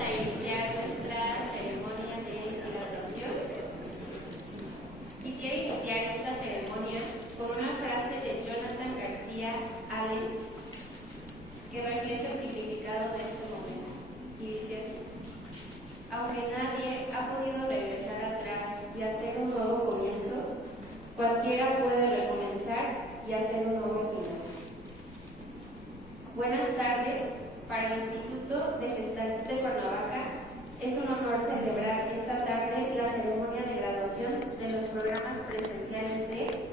a iniciar nuestra ceremonia de graduación. Quisiera iniciar esta ceremonia con una frase de Jonathan García Allen que refleja el significado de este momento. Y dice así: aunque nadie ha podido regresar atrás y hacer un nuevo comienzo, cualquiera puede recomenzar y hacer un nuevo final. Buenas tardes. Para el Instituto de Gestalt de Cuernavaca es un honor celebrar esta tarde la ceremonia de graduación de los programas presenciales de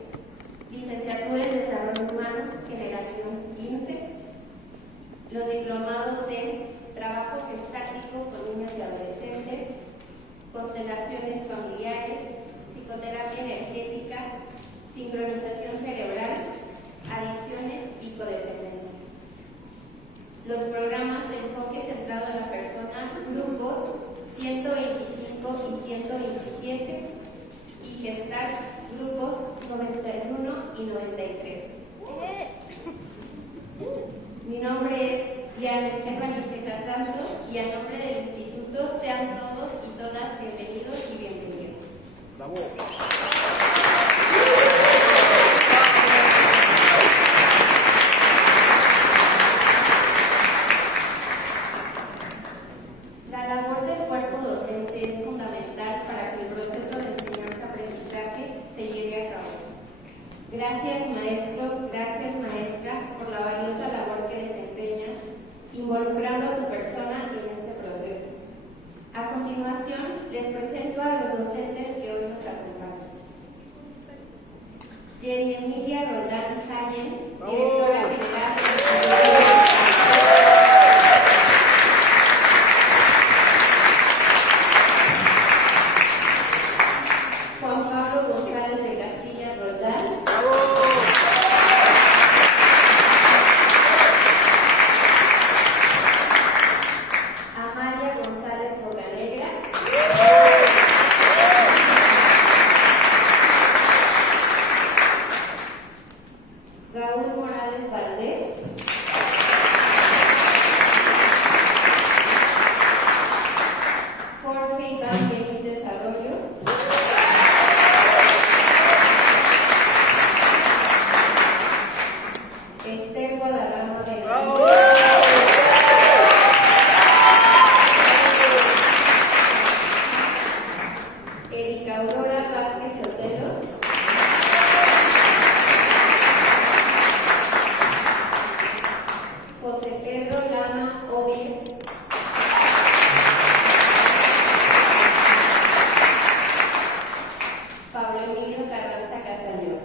Licenciatura en Desarrollo Humano, Generación 15, los diplomados en Trabajo Gestático con Niños y Adolescentes, Constelaciones Familiares, Psicoterapia Energética, Sincronización Cerebral, Adicciones y Codependencia. Los programas de enfoque centrado en la persona, grupos 125 y 127, y Gestalt, grupos 91 y 93. Mi nombre es Diana Estefany Ceja Santos y a nombre del Instituto sean todos y todas bienvenidos y bienvenidas. ¡Bravo! La labor del cuerpo docente es fundamental para que el proceso de enseñanza-aprendizaje se lleve a cabo. Gracias, maestro, gracias, maestra, por la valiosa labor que desempeñas, involucrando a tu persona en este proceso. A continuación, les presento a los docentes que hoy nos acompañan. Jenny Emilia Roldán Jayen, directora general de Juan Pablo González de Castilla Roldán. Amalia González Bocanegra. Raúl Morales Valdés. Jorge Iván Benítez Desarrollo. Esther Guadarrama Benavides. Erika Aurora Vázquez Sotelo. José Pedro Lama Ovies. Pablo Emilio Carranza Castañón.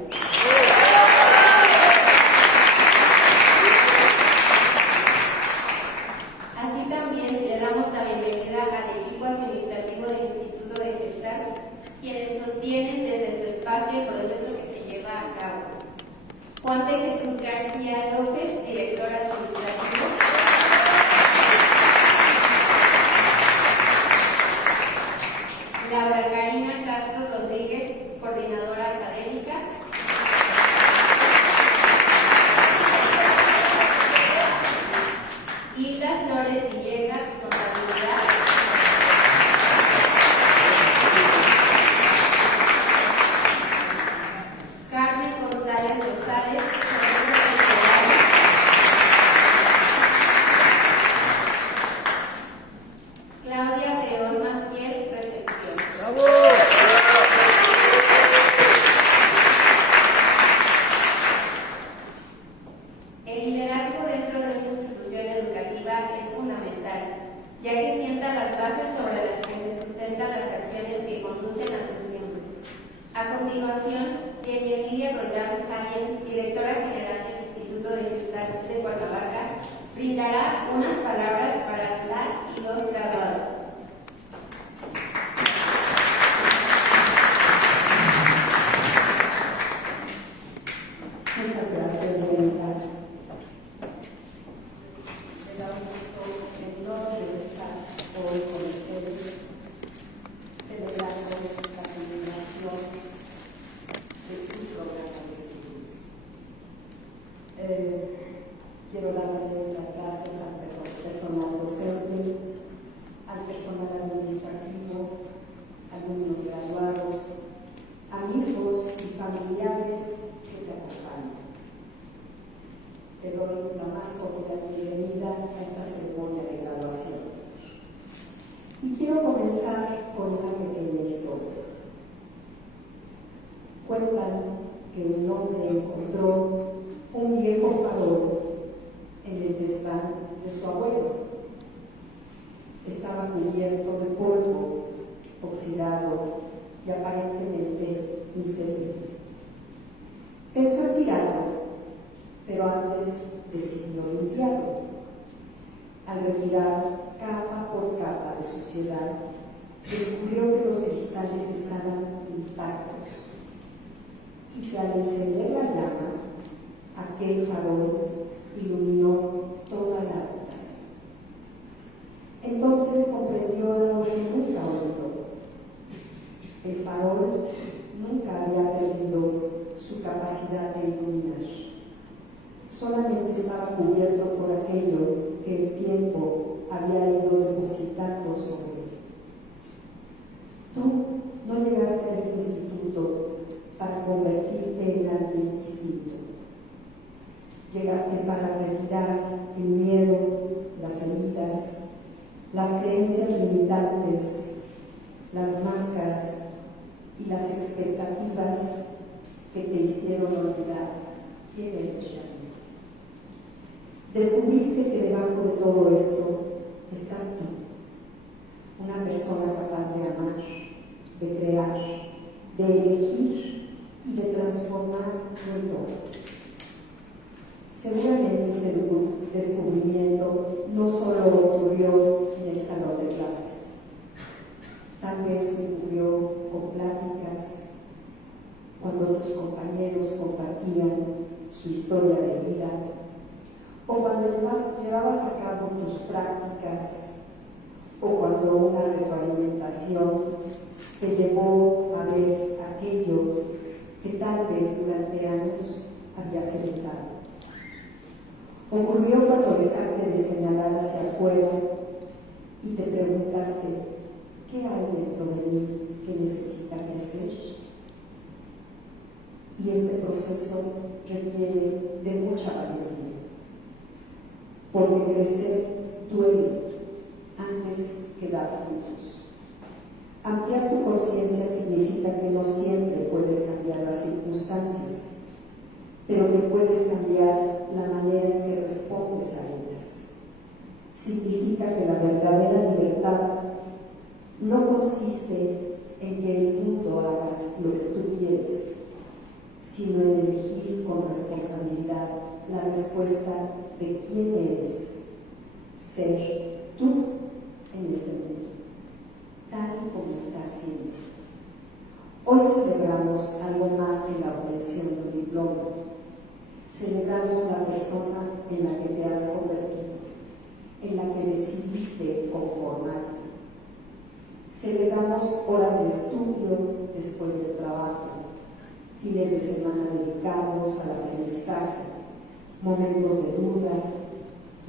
Así también le damos la bienvenida al equipo administrativo del Instituto de Gestalt, quienes sostienen desde su espacio el proceso que se lleva a cabo. Juan de Jesús García López, director administrativo. Laura Karina Castro Rodríguez, coordinadora académica. Hilda Flores Villegas, contabilidad. Carmen González Rosales, Claudia Peón Maciel, recepción. ¡Bravo! El liderazgo dentro de una institución educativa es fundamental, ya que sienta las bases sobre las que se sustentan las acciones que conducen a sus miembros. A continuación, Jenny Emilia Roldán Jayen, directora general del Instituto de Gestalt de Cuernavaca, brindará unas palabras para las y los graduados. Muchas gracias, Mónica. Me da un gusto enorme estar hoy con ustedes, celebrando la culminación de tu programa de estudios. Quiero darle las gracias al personal docente personal administrativo, alumnos graduados, amigos y familiares que te acompañan. Te doy la más cordial bienvenida a esta ceremonia de graduación. Y quiero comenzar con una pequeña historia. Cuentan que un hombre encontró un viejo farol en el desván de su abuelo. Estaba cubierto de polvo, oxidado y aparentemente inservible. Pensó en tirarlo, pero antes decidió limpiarlo. Al retirar capa por capa de suciedad, descubrió que los cristales estaban intactos y que al encender la llama, aquel farol iluminó toda la habitación. Entonces comprendió algo que nunca olvidó. El farol nunca había perdido su capacidad de iluminar. Solamente estaba cubierto por aquello que el tiempo había ido depositando sobre él. Tú no llegaste a este instituto para convertirte en alguien distinto. Llegaste para retirar el miedo, las heridas, las creencias limitantes, las máscaras y las expectativas que te hicieron olvidar quién eres realmente. Descubriste que debajo de todo esto estás tú, una persona capaz de amar, de crear, de elegir y de transformar tu todo. Seguramente este descubrimiento no solo ocurrió en el salón de clases, tal vez ocurrió con pláticas, cuando tus compañeros compartían su historia de vida, o cuando llevabas a cabo tus prácticas, o cuando una retroalimentación te llevó a ver aquello que tal vez durante años habías evitado. Ocurrió cuando dejaste de señalar hacia afuera y te preguntaste, ¿qué hay dentro de mí que necesita crecer? Y este proceso requiere de mucha valentía, porque crecer duele antes que dar frutos. Ampliar tu conciencia significa que no siempre puedes cambiar las circunstancias, pero que puedes cambiar la manera en que respondes a ellas. Significa que la verdadera libertad no consiste en que el mundo haga lo que tú quieres, sino en elegir con responsabilidad la respuesta de quién eres, ser tú en este mundo, tal y como estás siendo. Hoy celebramos algo más que la obtención de un diploma. Celebramos la persona en la que te has convertido, en la que decidiste conformarte. Celebramos horas de estudio después del trabajo, fines de semana dedicados al aprendizaje, momentos de duda,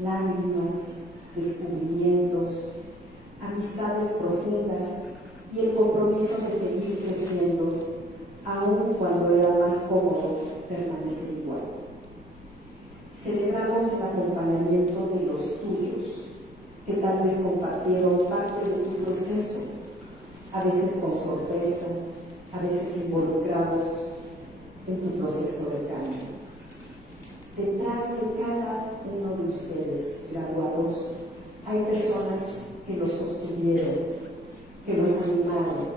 lágrimas, descubrimientos, amistades profundas y el compromiso de seguir creciendo, aun cuando era más cómodo permanecer igual. Celebramos el acompañamiento de los tuyos, que tal vez compartieron parte de tu proceso, a veces con sorpresa, a veces involucrados en tu proceso de cambio. Detrás de cada uno de ustedes graduados hay personas que los sostuvieron, que los animaron,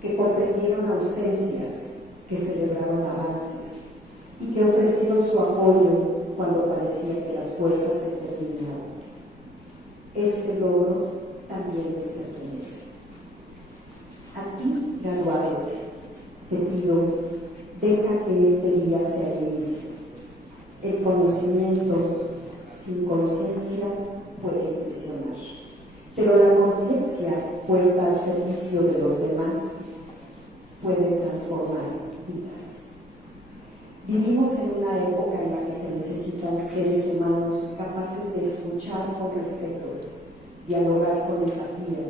que comprendieron ausencias, que celebraron avances y que ofrecieron su apoyo cuando parecía que las fuerzas se terminaban. Este logro también les pertenece. A ti, graduado, te pido, deja que este día sea el inicio. El conocimiento sin conciencia puede impresionar, pero la conciencia puesta al servicio de los demás puede transformar vidas. Vivimos en una época en la que se necesitan seres humanos capaces de escuchar con respeto, dialogar con empatía,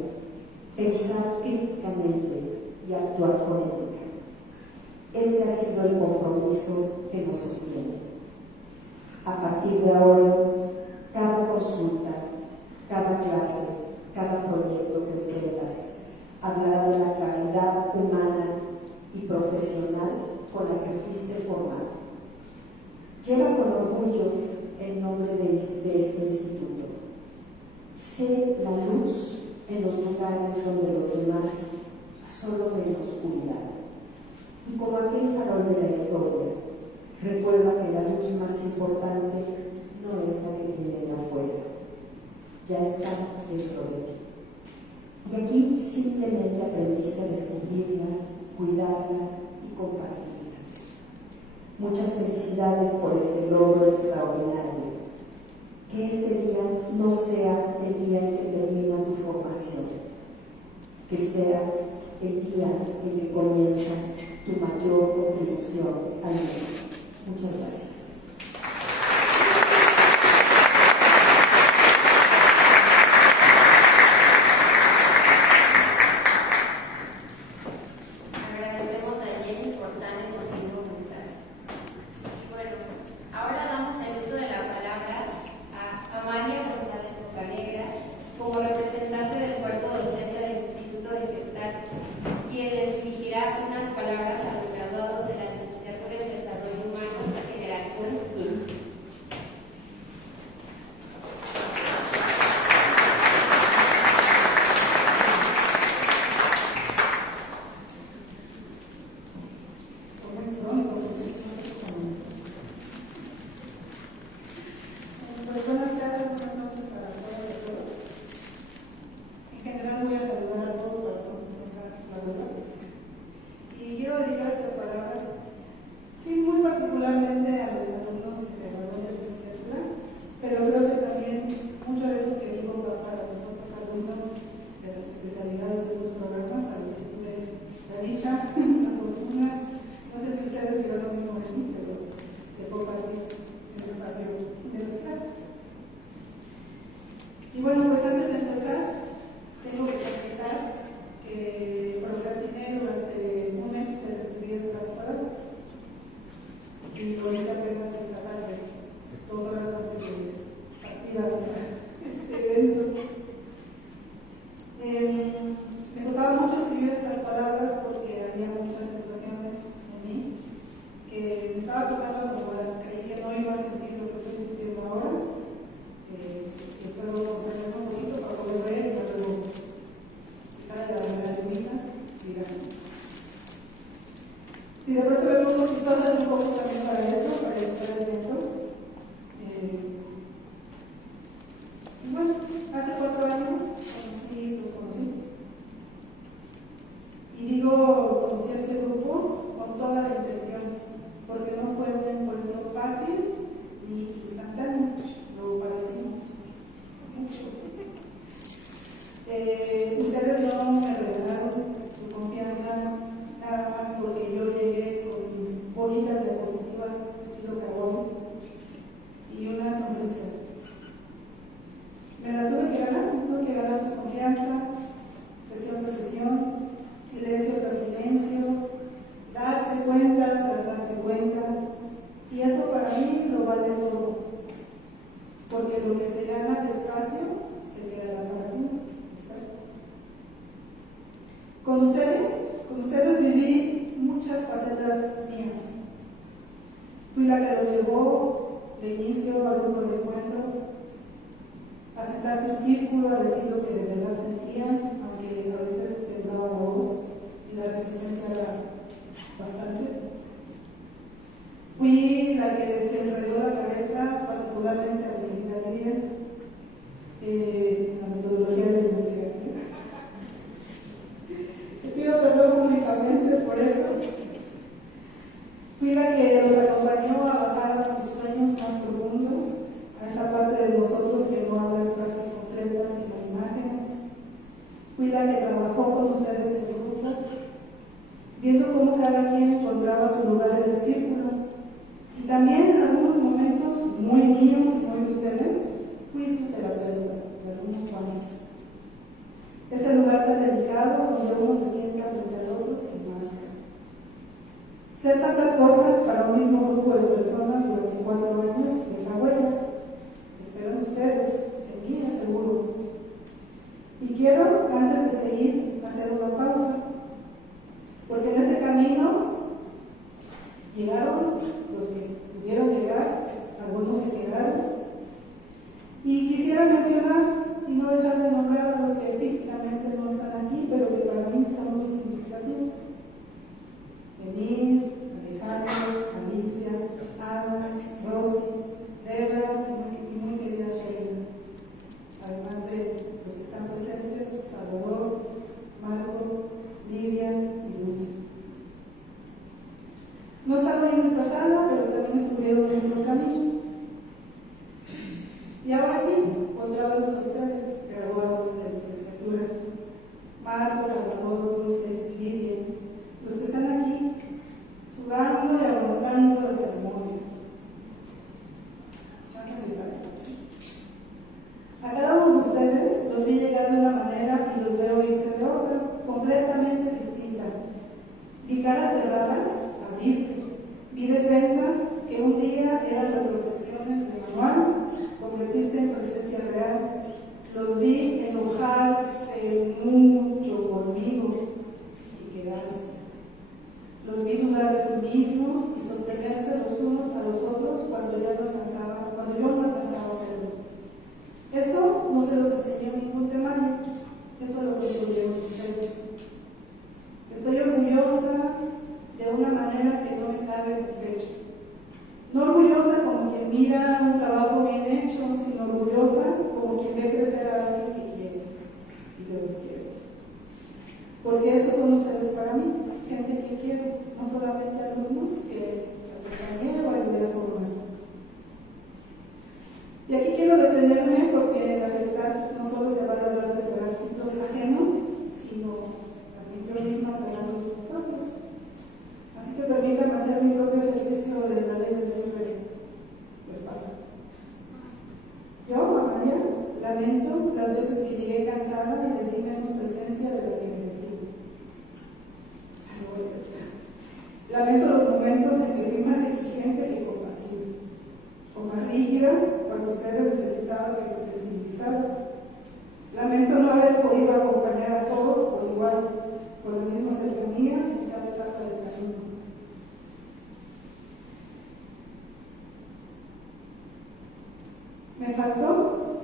críticamente y actuar con ética. Este ha sido el compromiso que nos sostiene. A partir de ahora, cada consulta, cada clase, cada proyecto que emprendas hablará de la calidad humana y profesional con la que fuiste formado. Lleva con orgullo el nombre de este instituto. Sé la luz en los lugares donde los demás solo ven oscuridad. Y como aquel farol de la historia, recuerda que la luz más importante no es la que viene de afuera, ya está dentro de ti. Y aquí simplemente aprendiste a descubrirla, cuidarla y compartirla. Muchas felicidades por este logro extraordinario. Que este día no sea el día en que termina tu formación, que sea el día en que comienza tu mayor contribución al mundo. Muchas gracias. Agradecemos a Jenny por tan emotivo mensaje. Bueno, ahora damos el uso de la palabra a María González Bocanegra como representante del cuerpo docente del Instituto de Gestal, quien les dirigirá unas palabras a los graduados de la Licenciatura en Desarrollo Humano, Generación I. Pues buenas tardes, buenas noches para todas y todos. En general voy a saludar a todos para no dejar la duda. Y quiero dedicar estas palabras, sí, muy particularmente a los alumnos que se graduaron de licenciatura, pero creo que también mucho de eso que digo va para los otros alumnos de las especialidades de los programas, a los que tuve la dicha, la fortuna, no sé si ustedes vieron lo mismo de mí, pero de compartir el espacio de las clases. Y bueno, pues antes de empezar, tengo que confesar que procrastiné durante un mes en escribir estas palabras. Y lo hice apenas esta tarde, todas antes de partir hacia este evento. Me costaba mucho escribir estas palabras porque había muchas sensaciones en mí que me estaba costando, como creí que no iba a sentir lo que estoy sintiendo ahora. Puedo comprender un poquito para poder ver y luego sale la lagrimita y la... Si de pronto vemos un poquito, hacer un poco también para eso, para estar dentro. Y bueno, hace 4 años los conocí. Y digo, conocí a este grupo con toda la intención, porque no fue un encuentro fácil ni instantáneo, lo padecimos. Ustedes no me regalaron su confianza nada más porque yo llegué con mis bonitas diapositivas estilo carbón y una sonrisa. Me la tuve que ganar su confianza, sesión tras sesión, silencio tras silencio, darse cuenta tras darse cuenta, y eso para mí lo vale todo, porque lo que se gana despacio se quedará para siempre. Con ustedes viví muchas facetas mías. Fui la que los llevó de inicio al grupo de encuentro, a sentarse en círculo, a decir lo que de verdad sentían, aunque a veces temblaba la voz y la resistencia era bastante. Fui la que desenredó la cabeza, particularmente a la ingeniería, la metodología de la investigación. Te pido perdón públicamente por eso. Fui la que los acompañó a bajar a sus sueños más profundos, a esa parte de nosotros que no habla de frases completas sino imágenes. Fui la que trabajó con ustedes en grupo, viendo cómo cada quien encontraba su lugar en el círculo. Y también en algunos momentos muy míos y muy de ustedes, fui su terapeuta de algunos años. Ese lugar tan delicado donde uno se siente sin máscara. Ser tantas cosas para un mismo grupo de personas durante 4 años deja huella. Esperan ustedes, en mí es seguro. Y quiero, antes de seguir, hacer una pausa, porque en ese camino llegaron los que pudieron llegar, algunos se quedaron, y quisiera mencionar y no dejar de nombrar a los que físicamente no están aquí, pero que para mí son muy significativos. Emil, Alejandro, Alicia, Ana, Rosy, Debra y muy querida Sheila. Además de los que están presentes, Salvador, Marco, Lidia y Luz. No estaban en esta sala, pero también estuvieron en nuestro camino. Y ahora sí, volteo a verlos a ustedes, graduados de licenciatura. Marco, Salvador, Luz y Lidia, los que están aquí, sudando y aguantando la ceremonia. A cada uno de ustedes los vi llegar de una manera y los veo irse de otra, completamente distinta. Vi caras cerradas abrirse, vi defensas que un día eran retroflexiones de manual, convertirse en presencia real. Los vi enojarse mucho conmigo y quedarse. Los vi dudar de sí mismos y sostenerse los unos a los otros cuando yo no alcanzaba a hacerlo. Eso no se los enseñó ningún temario, eso lo construyeron ustedes. Estoy orgullosa de una manera que no me cabe en el pecho. No orgullosa como quien mira un trabajo bien hecho, sino orgullosa como quien ve crecer a alguien que quiere y que los quiere. Porque esos son ustedes para mí, gente que quiero, no solamente alumnos que acompañé o ayudé a formar. Y aquí quiero detenerme porque en la gestalt no solo se va a hablar de cerrar ciclos ajenos, sino también yo misma cerrando los propios. Así que permítanme hacer mi propio ejercicio de la ley del siempre pues pasa. Yo, Amalia, lamento las veces que llegué cansada y les di menos presencia de la que merecí. Lamento los momentos en que fui más exigente que compasiva, o más rígida cuando ustedes necesitaban que me flexibilizara. Lamento no haber podido acompañar a todos por igual, con la misma cercanía en cada etapa del camino. Me faltó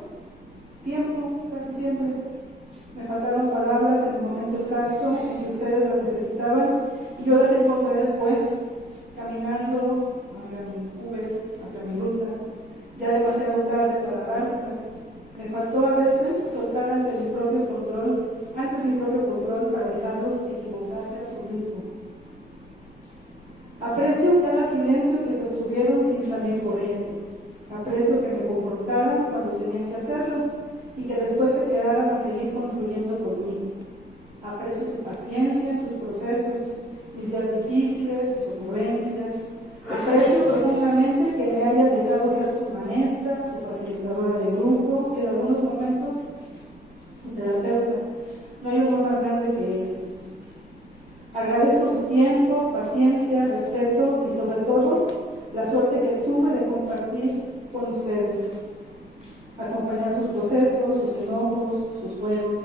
tiempo, casi siempre. Me faltaron palabras en el momento exacto en que ustedes las necesitaban y yo las encontré después, caminando hacia mi Uber, hacia mi ruta, ya demasiado tarde para dárselas. Me faltó a veces soltar antes mi propio control para dejarlos equivocarse a su ritmo. Aprecio cada silencio que sostuvieron sin salir corriendo. Aprecio que me comportaran cuando tenían que hacerlo y que después se quedaran a seguir construyendo por mí. Aprecio su paciencia, sus procesos, mis días difíciles, sus ocurrencias. Aprecio profundamente que me haya dejado ser su maestra, su facilitadora de grupo y en algunos momentos su terapeuta. No hay uno más grande que ese. Agradezco su tiempo, paciencia, respeto y sobre todo la suerte que tuve de compartir con ustedes, acompañar sus procesos, sus enojos, sus juegos,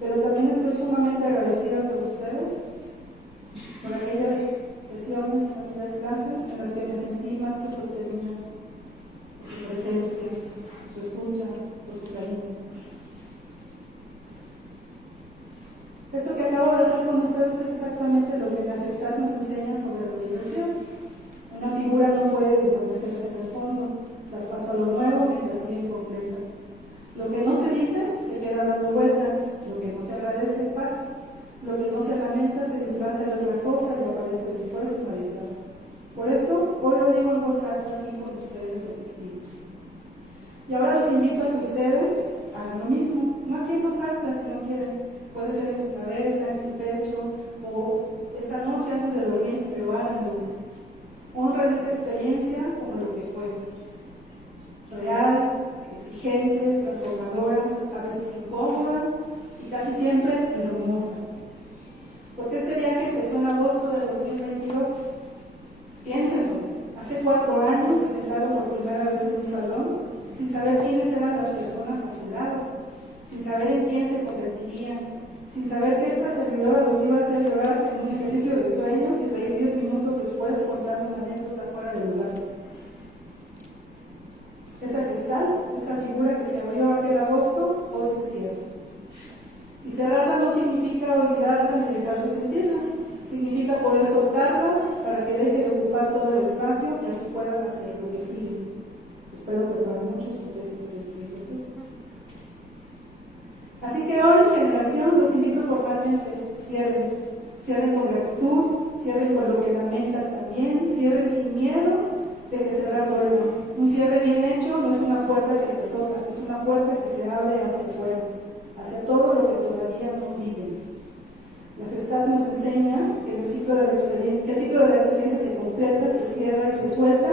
pero también estoy sumamente agradecida con ustedes por aquellas sesiones, aquellas clases en las que me sentí más que sostenida, su presencia, su escucha, su cariño. Esto que acabo de hacer con ustedes es exactamente lo que la gestalt nos enseña sobre la diversión. Una figura no puede desvanecerse en el fondo, dar paso a lo nuevo mientras sigue completa. Lo que no se dice se queda dando vueltas, lo que no se agradece pasa, lo que no se lamenta se disfraza de otra cosa y aparece después en la lista. Por eso, hoy lo digo en voz alta aquí con ustedes de testigos. Y ahora los invito a que ustedes hagan lo mismo, no aquí en voz alta si no quieren, puede ser en su cabeza, en su pecho, o esta noche antes de dormir, pero háganlo. Honran esta experiencia como lo que fue. Real, exigente, transformadora, a veces incómoda y casi siempre hermosa. Porque este viaje sin saber en quién se convertirían, sin saber que esta servidora los iba a hacer llorar en un ejercicio de sueños y reír 10 minutos después contando una anécdota fuera del lugar. Esa gestalt, esa figura que se abrió aquel agosto, hoy se cierra. Y cerrarla no significa olvidarla ni dejar de sentirla, significa poder soltarla para que deje de ocupar todo el espacio y así pueda hacer lo que sigue. Espero que para muchos ustedes se tú. Así que hoy, generación, los invito formalmente, cierren con gratitud, cierren con lo que lamentan también, cierren sin miedo de que cerrar vuelva. Un cierre bien hecho no es una puerta que se azota, es una puerta que se abre hacia afuera, hacia todo lo que todavía no viven. La gestalt nos enseña que el ciclo de la experiencia se completa, se cierra y se suelta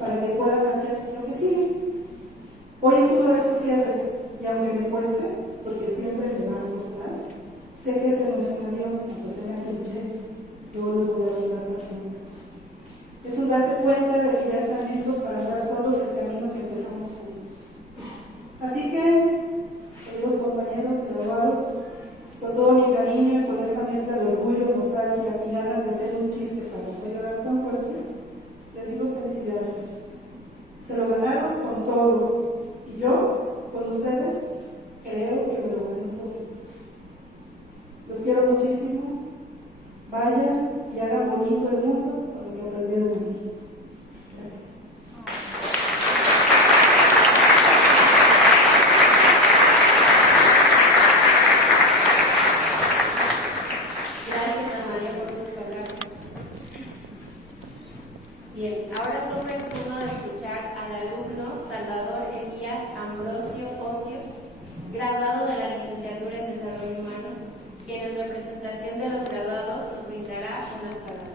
para que puedan hacer lo que sigue. Hoy es uno de esos cierres, y aunque me cueste, porque siempre me va a costar, sé que es emocionarlos cuando se me cliché, yo los voy a ayudar también. Es un darse cuenta de que ya están listos para andar solos el camino que empezamos juntos. Así que, queridos compañeros graduados, con todo mi cariño y con esa mezcla de orgullo, nostalgia y ganas de hacer un chiste para no llorar tan fuerte, les digo felicidades. Se lo ganaron con todo. Y yo, con ustedes, creo que me lo gané todo. Los quiero muchísimo. Vayan y hagan bonito el mundo con lo que aprendieron de mí. Gracias. Gracias, Ana María, por tus palabras. Bien, ahora toca el turno de escuchar al alumno Salvador Elías Ambrosio Ocio, graduado de la Licenciatura en Desarrollo Humano, quien en representación de los graduados nos brindará unas palabras.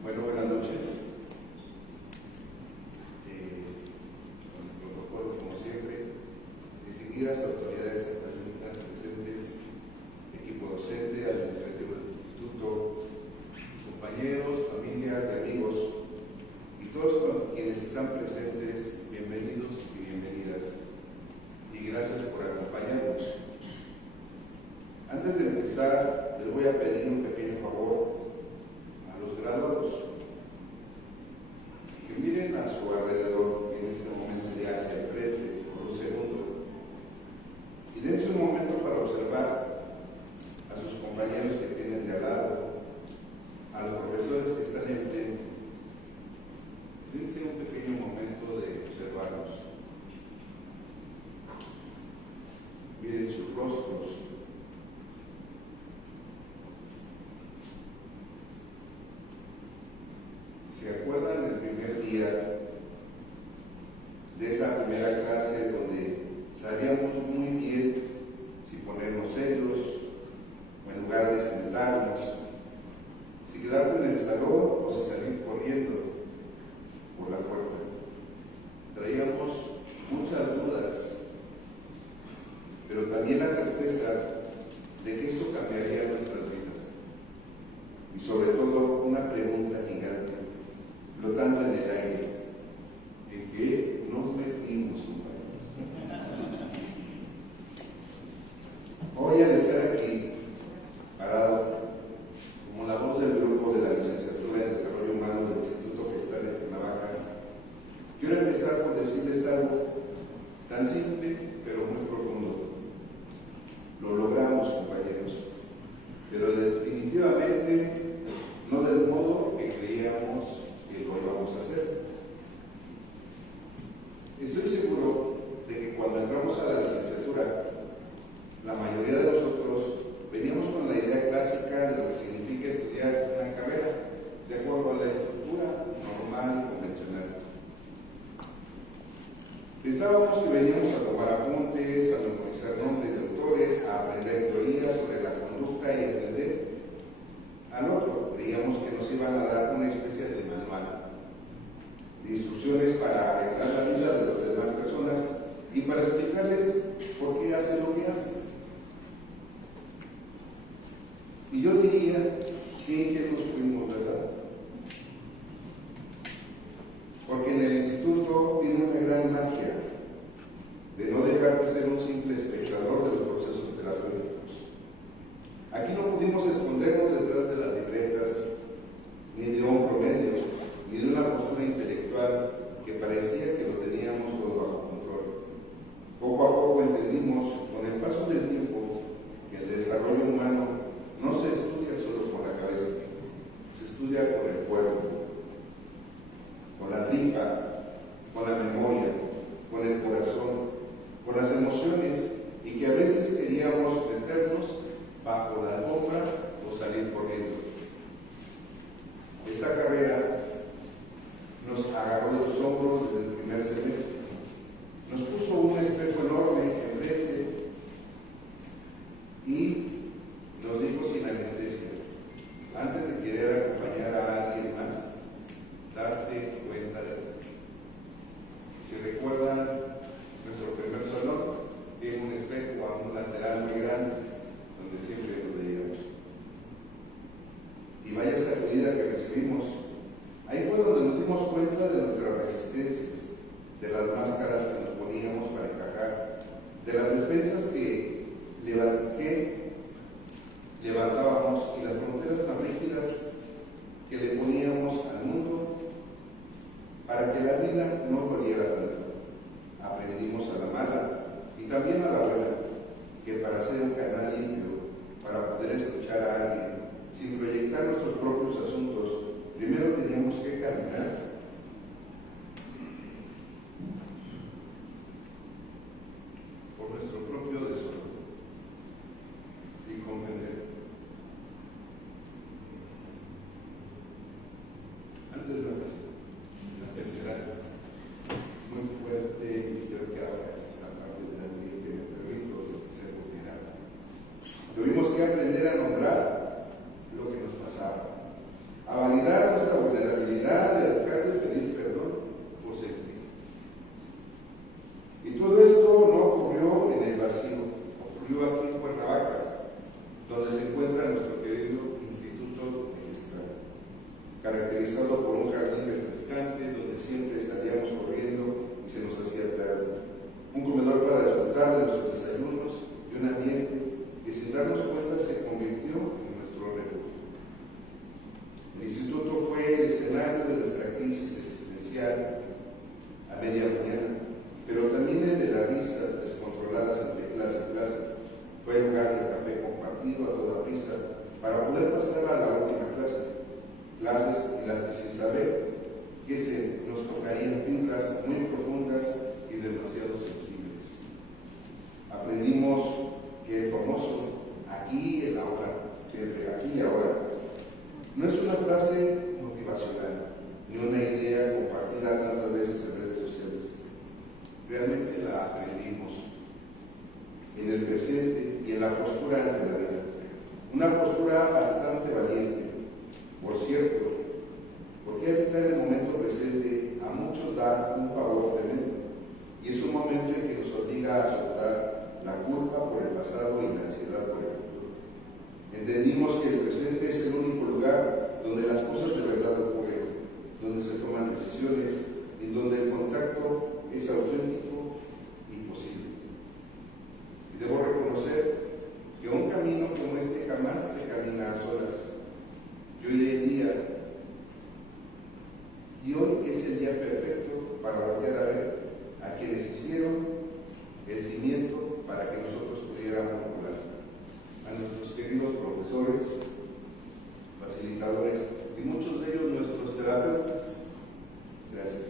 Bueno, buenas noches. Con el protocolo, como siempre, distinguidas autoridades académicas presentes, equipo docente, administrativo del instituto, compañeros, familias y amigos, y todos quienes están presentes, bienvenidos y bienvenidas, y gracias por acompañarnos. Antes de empezar, les voy a pedir un pequeño favor a los graduados, que miren a su alrededor, que en este momento sería hacia el frente, por un segundo, y dense un momento para observar a sus compañeros que tienen de al lado, a los profesores que están enfrente. Dense un pequeño momento de observarlos. Miren sus rostros. ¿Se acuerdan del primer día de esa primera clase donde sabíamos muy bien si ponernos serios o en lugar de sentarnos, si quedarnos en el salón o si salir corriendo por la puerta? Traíamos muchas dudas, pero también la certeza de que eso cambiaría nuestras vidas. Y sobre todo una pregunta gigante, flotando en el aire: ¿en qué nos metimos, compañeros? Hoy, al estar aquí, parado, como la voz del grupo de la Licenciatura en Desarrollo Humano del Instituto Gestal de Cuernavaca, quiero empezar por decirles algo tan simple, pero muy profundo. Lo logramos, compañeros, pero definitivamente no del modo que creíamos que lo íbamos a hacer. Estoy seguro de que cuando entramos a la licenciatura, la mayoría de nosotros veníamos con la idea clásica de lo que significa estudiar una carrera, de acuerdo a la estructura normal y convencional. Pensábamos que veníamos a tomar apuntes, a memorizar nombres de autores, a aprender teorías sobre la conducta y entender al otro. Creíamos que nos iban a dar una especie de por qué hace lo que hace. Y yo diría que nos fuimos, ¿verdad? Porque en el instituto tiene una gran magia de no dejar de ser un simple espectador de los procesos terapéuticos. Aquí no pudimos escondernos detrás de las libretas, ni de un promedio, ni de una postura intelectual que parecía que lo teníamos todo bajo control. Poco a poco entendimos, con el paso del tiempo, que el desarrollo humano no se estudia solo con la cabeza, se estudia con el cuerpo, con la tripa, con la memoria, con el corazón, con las emociones, y que a veces queríamos meternos bajo la alfombra o salir corriendo. Esta carrera nos agarró de los hombros desde el primer semestre, nos puso un espejo enorme enfrente y nos dijo sin anestesia, antes de querer acompañar a alguien más, darte cuenta de ti. Si recuerdan, nuestro primer salón tiene un espejo a un lateral muy grande, donde siempre lo veíamos. Y vaya sacudida que recibimos. Ahí fue donde nos dimos cuenta de nuestras resistencias, de las máscaras que nos poníamos para encajar, de las defensas que levantábamos y las fronteras tan rígidas que le poníamos al mundo para que la vida no doliera tanto. Aprendimos a la mala y también a la buena, que para ser un canal limpio, para poder escuchar a alguien, sin proyectar nuestros propios asuntos, primero teníamos que caminar. Por nuestro propio desorden y comprender. Antes de la tercera, muy fuerte, y creo que ahora es esta parte de la ley que me permito ser vulnerable. Tuvimos que aprender a nombrar lo que nos pasaba, a validar nuestra vulnerabilidad, a dejar de pedir perdón por sentir. Y todo esto no ocurrió en el vacío, ocurrió aquí en Cuernavaca, donde se encuentra nuestro querido Instituto de Gestalt, caracterizado por un jardín refrescante donde siempre salíamos corriendo y se nos hacía tarde, un comedor para disfrutar de nuestros desayunos y un ambiente que sin darnos cuenta se convirtió en nuestro refugio. El instituto fue el escenario de nuestra crisis existencial a media mañana, pero también el de las risas descontroladas entre clase y clase. Fue el lugar del café compartido a toda prisa para poder pasar a la última clase. Clases en las que sin saber que se nos tocarían fibras muy profundas y demasiado sensibles. Aprendimos que el famoso aquí y el ahora, siempre aquí y ahora, no es una frase motivacional, ni una idea compartida tantas veces en redes sociales. Realmente la aprendimos en el presente y en la postura ante la vida. Una postura bastante valiente. Por cierto, porque habitar el momento presente a muchos da un favor tremendo, y es un momento en que nos obliga a soltar la culpa por el pasado y la ansiedad por el futuro. Entendimos que el presente es el único lugar donde las cosas de verdad ocurren, donde se toman decisiones y donde el contacto es auténtico y posible. Y debo reconocer que un camino como este jamás se camina a solas. Y hoy es el día perfecto para volver a ver a quienes hicieron el cimiento para que nosotros pudiéramos volar. A nuestros queridos profesores, facilitadores y muchos de ellos nuestros terapeutas. Gracias.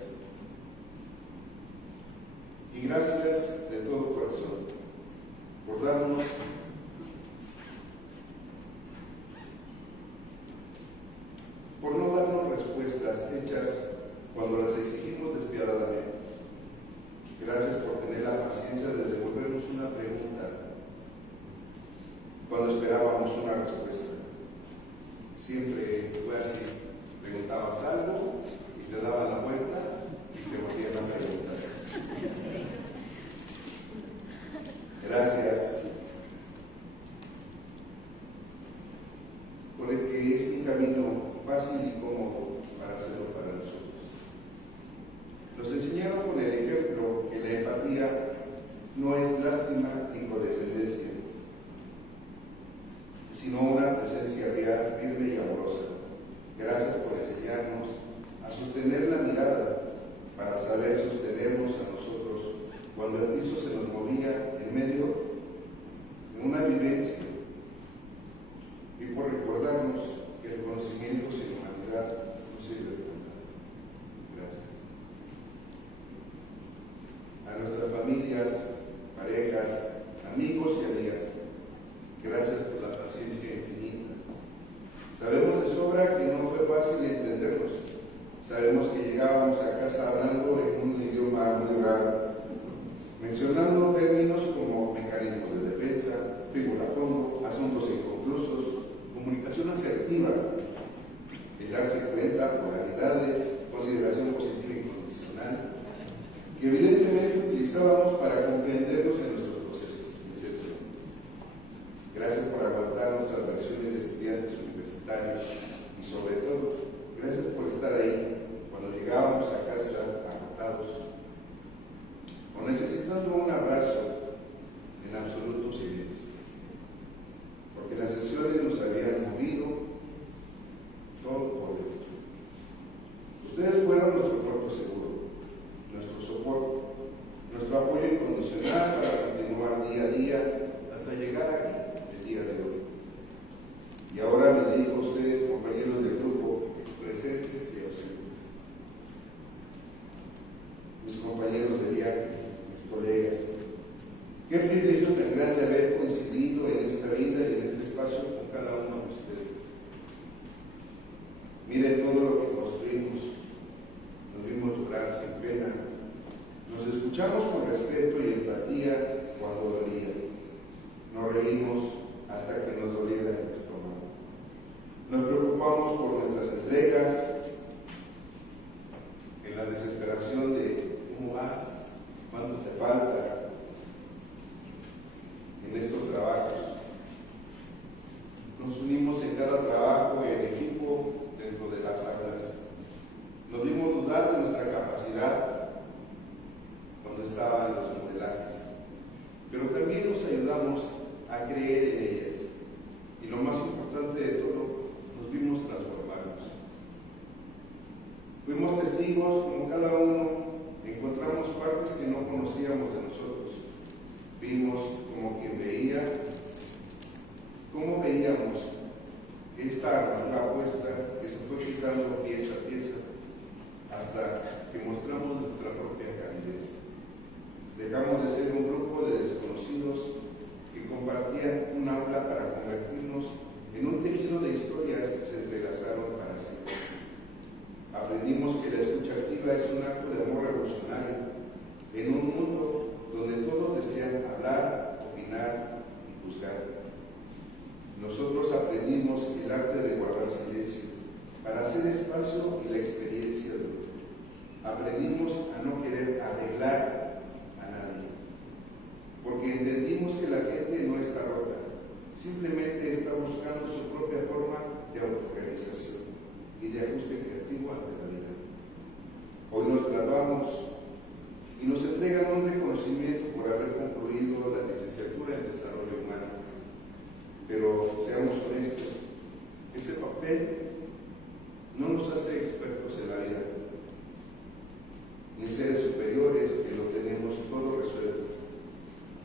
Y gracias de todo corazón por darnos por no darnos respuestas hechas cuando las exigimos despiadadamente. Gracias por tener la paciencia de devolvernos una pregunta cuando esperábamos una respuesta. Siempre fue así. Preguntabas algo y te daban la vuelta y te volvían a preguntar. familia no es lástima ni condescendencia, sino una presencia real, firme y amorosa. Gracias por enseñarnos a sostener la mirada para saber sostenernos a nosotros cuando el piso se nos movía en medio de una vivencia, y por recordarnos que el conocimiento sin humanidad no sirve de nada. Gracias. A nuestras familias, parejas, amigos y amigas, gracias por la paciencia infinita. Sabemos de sobra que no fue fácil entendernos. Sabemos que llegábamos a casa hablando en un idioma muy raro, mencionando términos como mecanismos de defensa, figura fondo, asuntos inconclusos, comunicación asertiva, el darse cuenta, moralidades, consideración positiva e incondicional, que evidentemente utilizábamos para comprendernos en nuestros procesos, etc. Gracias por aguantar nuestras versiones de estudiantes universitarios y sobre todo, gracias por estar ahí cuando llegábamos a casa agotados o necesitando un abrazo en absoluto silencio, porque las sesiones nos habían movido todo por dentro. Ustedes fueron nuestro puerto seguro, nuestro soporte, nuestro apoyo incondicional para continuar día a día hasta llegar aquí, el día de hoy. Y ahora me dirijo a ustedes, compañeros del grupo, presentes y ausentes, mis compañeros de viaje, mis colegas. Qué privilegio tan grande haber coincidido en esta vida y en este espacio con cada uno de ustedes. Miren todo lo que construimos, nos vimos llorar sin pena, nos escuchamos con respeto y empatía cuando dolía, nos reímos hasta que nos doliera el estómago, nos preocupamos por nuestras entregas, en la desesperación de ¿cómo vas? ¿Cuánto te falta? En estos trabajos nos unimos en cada trabajo y en equipo dentro de las aulas. Nos vimos dudar de nuestra capacidad cuando estaban los modelajes, pero también nos ayudamos a creer en ellas y lo más importante de todo, nos vimos transformarnos. Fuimos testigos como cada uno encontramos partes que no conocíamos de nosotros. Vimos como quien veía, cómo veíamos esta armadura puesta que se fue quitando pieza a pieza hasta que mostramos nuestra propia calidez. Dejamos de ser un grupo de desconocidos que compartían un aula para convertirnos en un tejido de historias que se entrelazaron para siempre. Aprendimos que la escucha activa es un acto de amor revolucionario en un mundo donde todos desean hablar, opinar y juzgar. Nosotros aprendimos el arte de guardar silencio para hacer espacio y la experiencia de otro. Aprendimos a no querer arreglar a nadie, porque entendimos que la gente no está rota, simplemente está buscando su propia forma de autoorganización y de ajuste creativo ante la vida. Hoy nos graduamos y nos entregan un reconocimiento por haber concluido la licenciatura en Desarrollo Humano. Pero seamos honestos, ese papel no nos hace expertos en la vida, ni seres superiores que lo tenemos todo resuelto.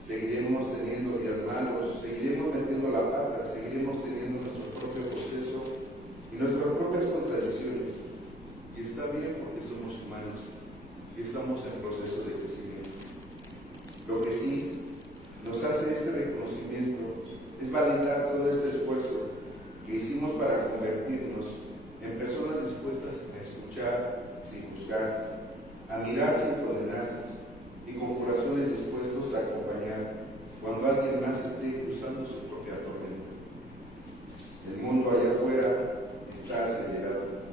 Seguiremos teniendo días malos, seguiremos metiendo la pata, seguiremos teniendo nuestro propio proceso y nuestras propias contradicciones. Y está bien porque somos humanos y estamos en proceso de crecimiento. Lo que sí nos hace este reconocimiento es validar todo este esfuerzo que hicimos para convertirnos en personas dispuestas a escuchar sin juzgar, a mirar sin condenar y con corazones dispuestos a acompañar cuando alguien más esté cruzando su propia tormenta. El mundo allá afuera está acelerado,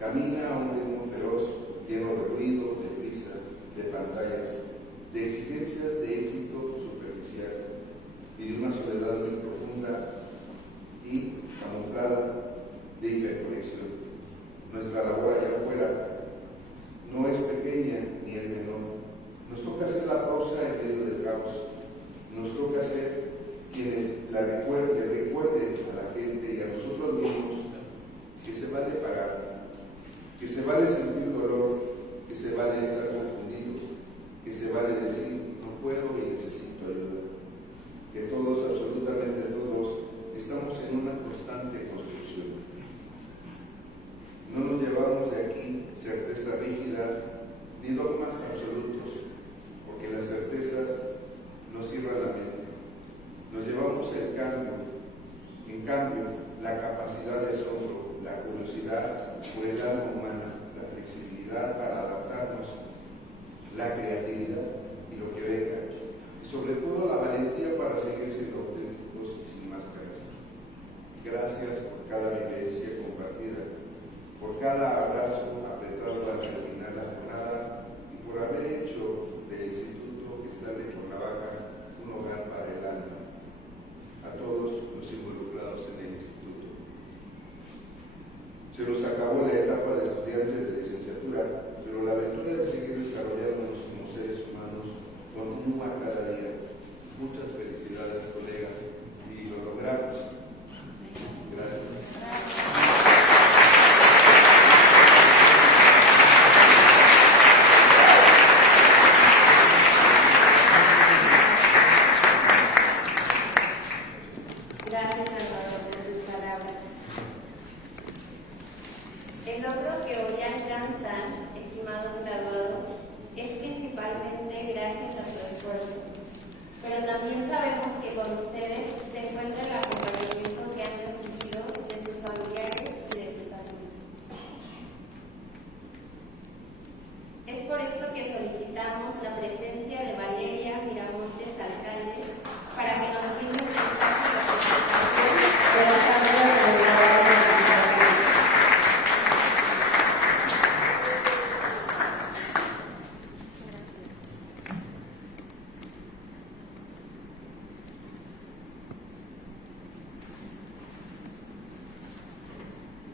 camina a un ritmo feroz, lleno de ruido, de prisa, de pantallas, de exigencias de éxito superficial y de una soledad muy profunda y camuflada de hiperconexión. Nuestra labor allá afuera no es pequeña ni es menor, Nos toca hacer la pausa en medio del caos. Nos toca ser quienes le recuerden a la gente y a nosotros mismos que se vale parar, que se vale sentir dolor, que se vale estar confundido, que se vale decir no puedo y necesito ayuda. Que todos, absolutamente todos, estamos en una constante construcción. No nos llevamos de aquí certezas rígidas ni dogmas absolutos, porque las certezas nos cierran la mente. Nos llevamos el cambio, en cambio, la capacidad de asombro, la curiosidad por el alma humana, la flexibilidad para adaptarnos, la creatividad y lo que venga, y sobre todo la valentía para seguir siendo auténticos y sin máscaras. Gracias por cada vivencia compartida, por cada abrazo apretado al terminar la jornada y por haber hecho del Instituto Gestal de Cuernavaca un hogar para el alma. A todos los involucrados en el instituto. Se nos acabó la etapa de estudiantes de licenciatura, pero la aventura de seguir desarrollándonos como seres humanos continúa cada día. Muchas felicidades, colegas, y lo logramos. Gracias. El logro que hoy alcanzan, estimados graduados, es principalmente gracias a su esfuerzo. Pero también sabemos que con ustedes se encuentra el acompañamiento que han recibido de sus familiares y de sus alumnos. Es por esto que solicitamos la presencia de Valeria Miramontes, alcalde, para que nos brinde un mensaje de presentación de la Cámara de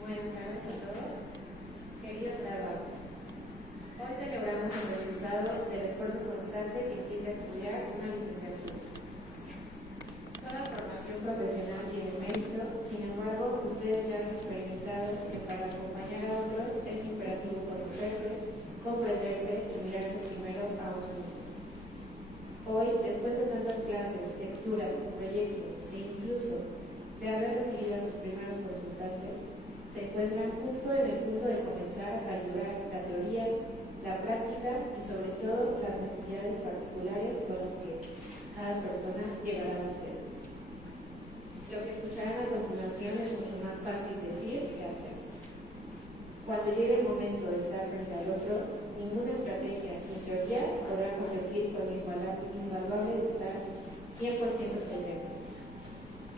Buenas tardes a todos, queridos graduados. Hoy celebramos el resultado del esfuerzo constante que implica estudiar una licenciatura. Toda formación profesional tiene mérito, sin embargo, ustedes ya han experimentado que para acompañar a otros es imperativo conocerse, comprenderse y mirarse primero a uno mismo. Hoy, después de tantas clases, lecturas, proyectos e incluso de haber recibido sus primeros consultantes, se encuentran justo en el punto de comenzar a calibrar la teoría, la práctica y sobre todo las necesidades particulares con las que cada persona llegará a ustedes. Lo que escucharán a continuación es mucho más fácil decir que hacer. Cuando llegue el momento de estar frente al otro, ninguna estrategia ni teoría podrá competir con el invaluable de estar 100% presente.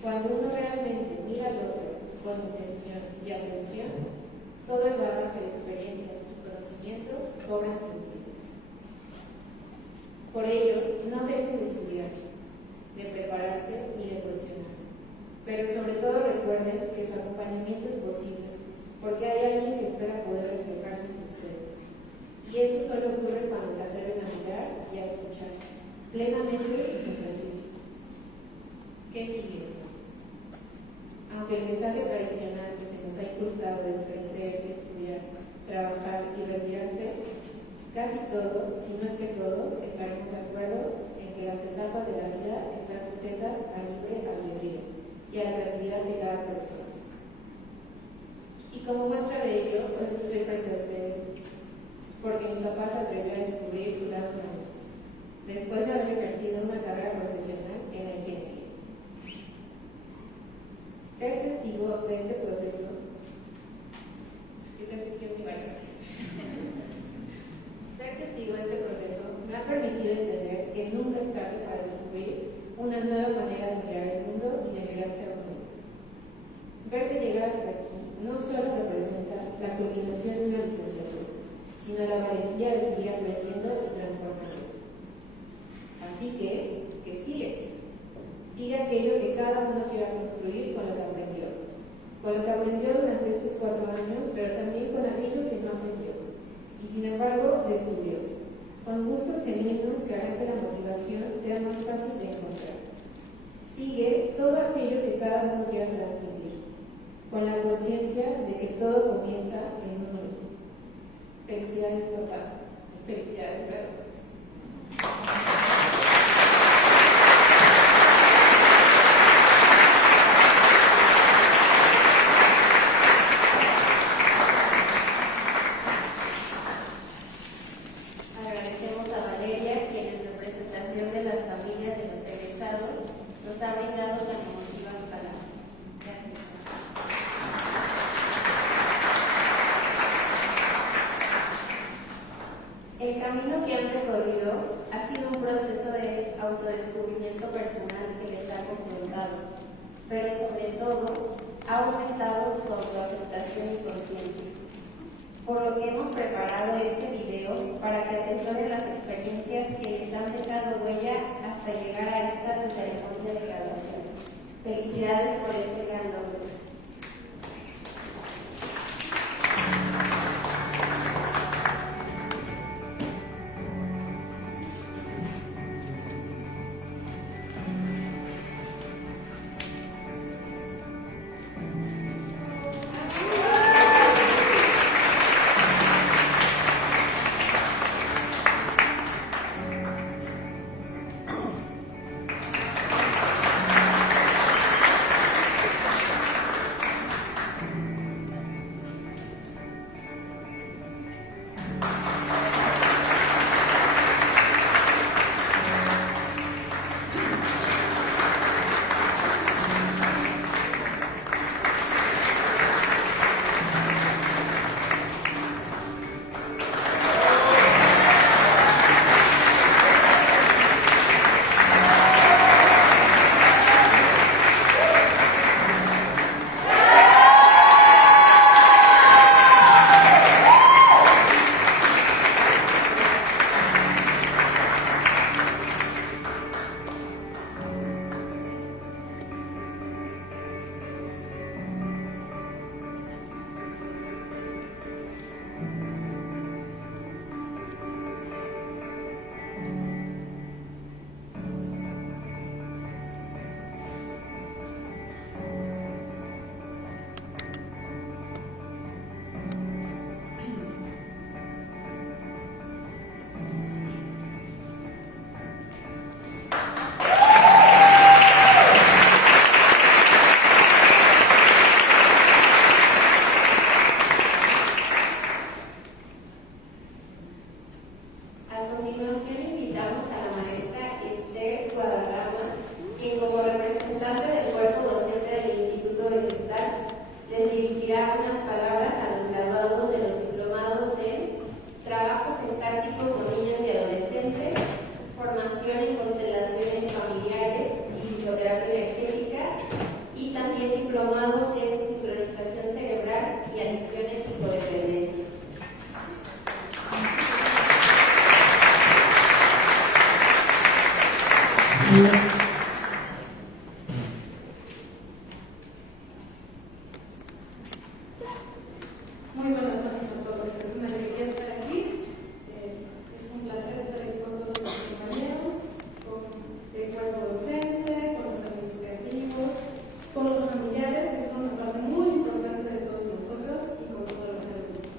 Cuando uno realmente mira al otro con intención y atención, todo el bagaje de experiencias y conocimientos cobran sentido. Por ello, no dejen de estudiar, de prepararse y de cuestionar. Pero sobre todo recuerden que su acompañamiento es posible, porque hay alguien que espera poder reflejarse en ustedes. Y eso solo ocurre cuando se atreven a mirar y a escuchar, plenamente y sin prejuicios. ¿Qué sigue? Aunque el mensaje tradicional que se nos ha inculcado es crecer, estudiar, trabajar y retirarse, casi todos, si no es que todos, estaremos de acuerdo en que las etapas de la vida están sujetas a libre albedrío y a la creatividad de cada persona. Y como muestra de ello, hoy estoy frente a ustedes, porque mi papá se atrevió a descubrir su lado humano, después de haber ejercido una carrera profesional en la ingeniería. Ser testigo de este proceso, me ha permitido entender que nunca es tarde para descubrir una nueva manera de mirar el mundo y de mirarse a uno mismo. Verte llegar hasta aquí no solo representa la culminación de una licenciatura, sino la valentía de seguir aprendiendo y transformando. Así que sigue. Sigue aquello que cada uno quiera construir con lo que aprendió. Con lo que aprendió durante estos 4 años, pero también con aquello que no aprendió. Y sin embargo, descubrió. con gustos genuinos que harán que la motivación sea más fácil de encontrar. Sigue todo aquello que cada uno quiera transmitir, con la conciencia de que todo comienza en uno mismo. Felicidades, papá. Felicidades, Carlos. Agradecemos a Valeria, quien en representación de las familias de los egresados nos ha brindado tan emotivas palabras. Gracias. El camino que han recorrido ha sido un proceso de autodescubrimiento personal que les ha confrontado, pero sobre todo ha aumentado su autoaceptación y conciencia. Por lo que hemos preparado este video para que atesoren las experiencias que les han dejado huella hasta llegar a esta ceremonia de graduación. Felicidades por este gran logro. Muy buenas noches a todos. Es una alegría estar aquí. Es un placer estar aquí con todos los compañeros, con el cuerpo docente, con los administrativos, con los familiares, que son una parte muy importante de todos nosotros, y con todos los alumnos.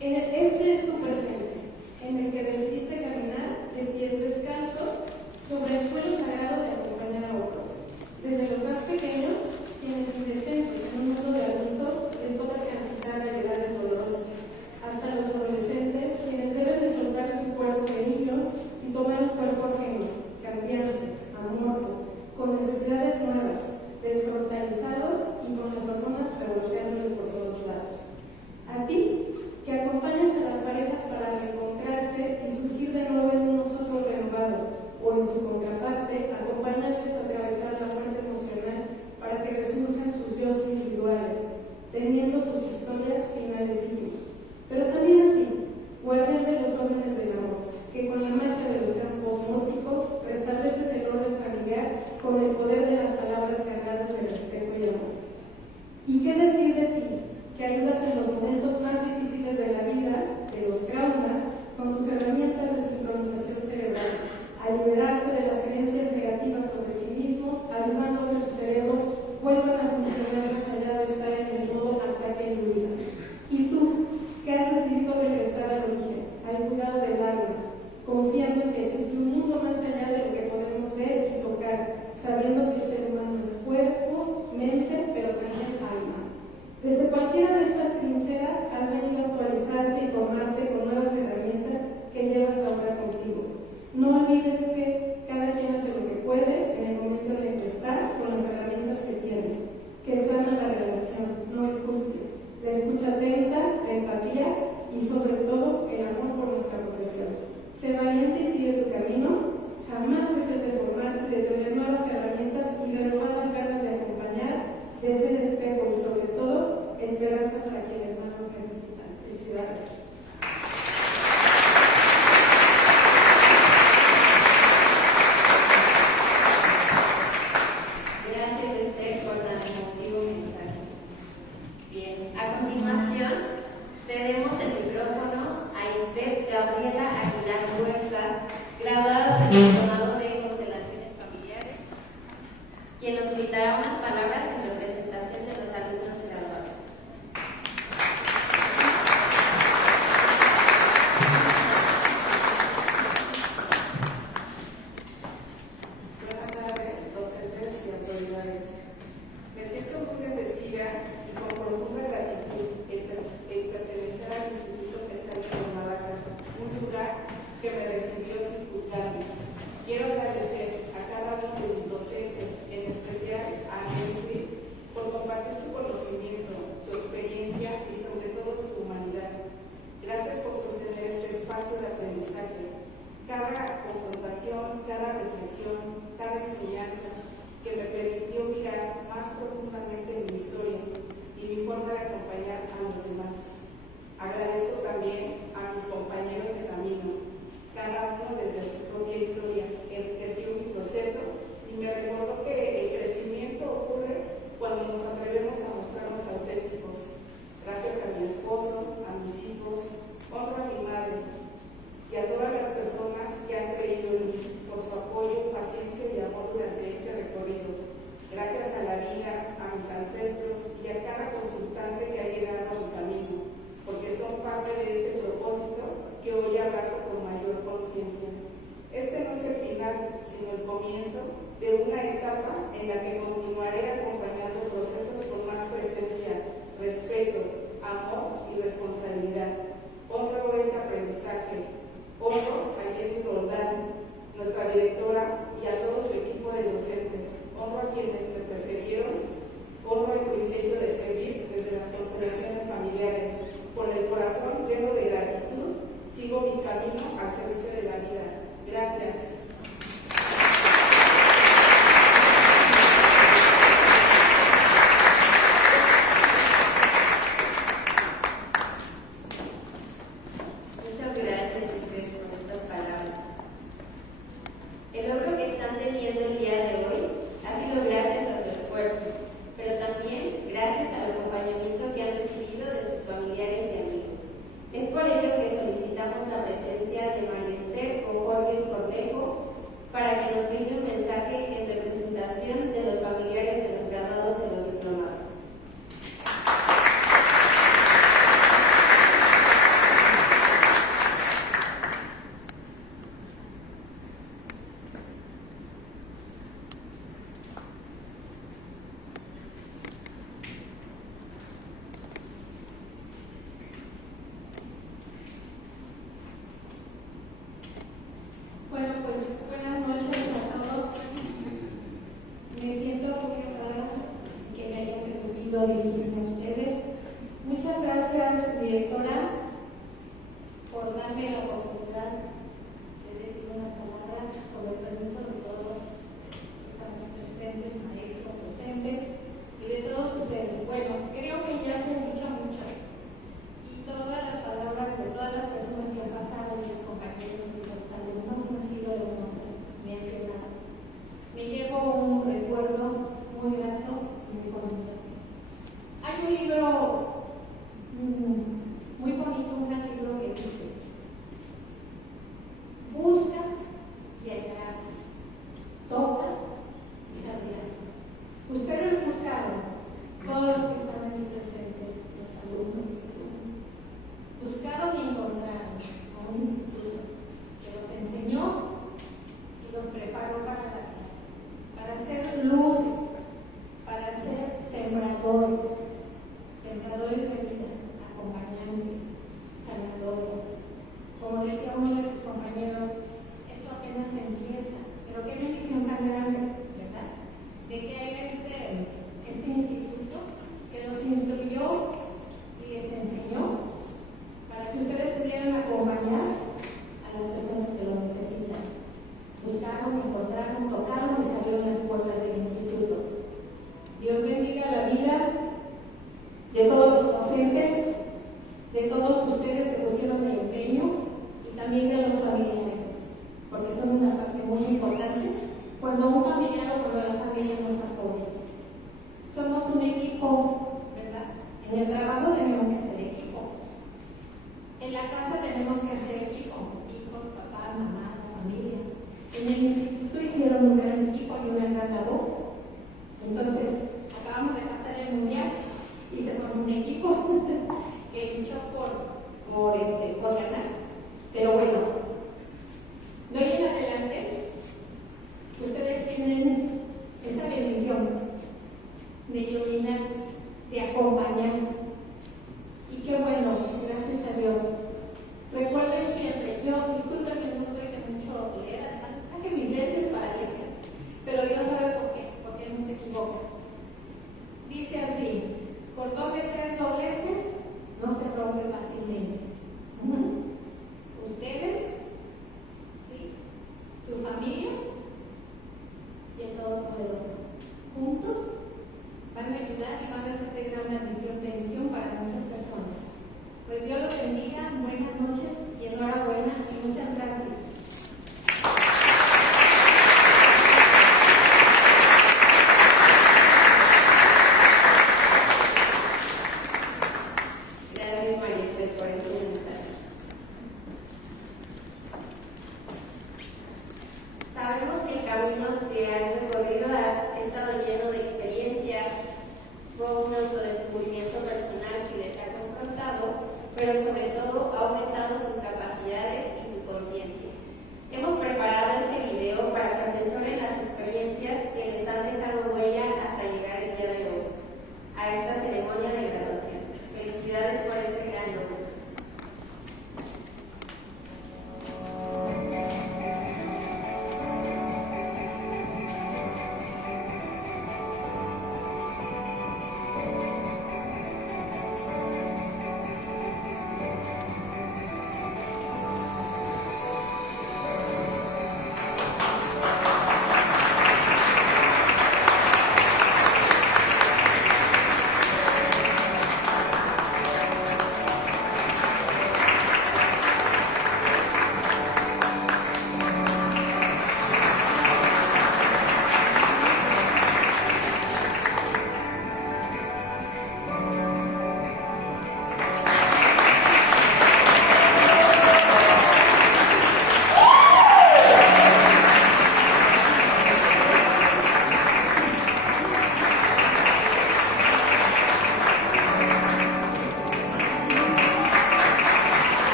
Este es tu presente, en el que decidiste caminar de pies descalzos. y sobre todo el amor por nuestra profesión. Sé valiente y sigue tu camino. Jamás dejes de formarte, de tener nuevas herramientas y renovadas ganas de acompañar, de ser espejo y sobre todo esperanza para quienes más nos necesitan. Felicidades. Gracias, Esther, por tan emotivo mensaje. Bien, a continuación, cedemos el micrófono a Esther Gabriela Aguilar Huerta, graduada del Diplomado de Constelaciones Familiares, quien nos brindará unas palabras en representación de los alumnos graduados. Buenas tardes, docentes y autoridades. Me siento muy bendecida y con profunda gratitud el pertenecer al Instituto Pestal de Cuernavaca, un lugar que me recibió sin juzgarme. Quiero agradecer a cada uno de mis docentes, en especial a Nancy, por compartir su conocimiento, su experiencia y sobre todo su humanidad. Gracias por sostener este espacio de aprendizaje. Cada confrontación, cada reflexión, cada enseñanza que me permitió mirar más profundamente en mi historia y mi forma de acompañar a los demás. Agradezco también a mis compañeros de camino, cada uno desde su propia historia, enriqueció mi proceso y me recordó que el crecimiento ocurre cuando nos atrevemos a mostrarnos auténticos. Gracias a mi esposo, a mis hijos, honro a mi madre y a todas las personas que han creído en mí por su apoyo, paciencia y amor durante este recorrido. Gracias a la vida, a mis ancestros y a cada consultante que ha llegado a mi camino, porque son parte de este propósito que hoy abrazo con mayor conciencia. Este no es el final, sino el comienzo de una etapa en la que continuaré acompañando procesos con más presencia, respeto, amor y responsabilidad. Honro este aprendizaje. Honro a Jenny Roldán, nuestra directora, y a todo su equipo de docentes. Honro a quienes me precedieron. Honro el privilegio de servir desde las constelaciones familiares. Con el corazón lleno de gratitud, sigo mi camino al servicio de la vida. Gracias. Muchas gracias, Esther, por estas palabras. El logro que están teniendo el día de hoy ha sido gracias a su esfuerzo, pero también gracias al acompañamiento que han recibido de sus familiares y amigos. Es por ello que solicitamos la presencia de María Esther Ocorges Cornejo para que nos brinde un mensaje en representación de los familiares de los graduados de los diplomados. Bueno, pues buenas noches a todos. Me siento muy honrada que me hayan permitido dirigirme a ustedes. Muchas gracias, directora, por darme la oportunidad de decir unas palabras con el permiso de todos los que están presentes, maestros, docentes y de todos ustedes. Bueno, creo que ya se han dicho muchas y todas las palabras de todas las personas que han pasado, mis compañeros y los alumnos han sido hermosas, me han llenado. Me llevo un recuerdo muy grato y muy bonito. Hay un libro muy bonito, un libro que dice: busca y hallarás, toca y sabrás. Ustedes buscaron, todos los que están aquí presentes, los alumnos, buscaron y encontraron a un instituto que los enseñó y los preparó para ser luces, para ser sembradores de vida, acompañantes, sanadores. Como decía uno de tus compañeros, esto apenas empieza, pero qué bendición tan grande, ¿verdad? De que haya este instituto que los instruyó y les enseñó para que ustedes quieren acompañar a las personas que lo necesitan. Buscaron, encontraron, tocaron y salieron las puertas del instituto. Dios bendiga la vida de todos los docentes, de todos ustedes que pusieron el empeño y también de los familiares, porque son una parte muy importante cuando un familiar o cuando la familia nos apoya. Somos un equipo, ¿verdad? En el trabajo tenemos que hacer equipo. En la casa tenemos que hacer equipo, hijos, papá, mamá, familia. En el instituto hicieron un gran equipo y una gran labor. Entonces, acabamos de pasar el mundial y se formó un equipo que luchó por ganar. Pero bueno, de hoy en adelante, ustedes tienen esa bendición de iluminar, de acompañar. Y qué bueno, gracias a Dios. Recuerden siempre, yo disculpen que no soy de mucho leer, además que mis lentes para leer, pero Dios sabe por qué no se equivoca. Dice así: cordón de 3 dobleces no se rompe fácilmente.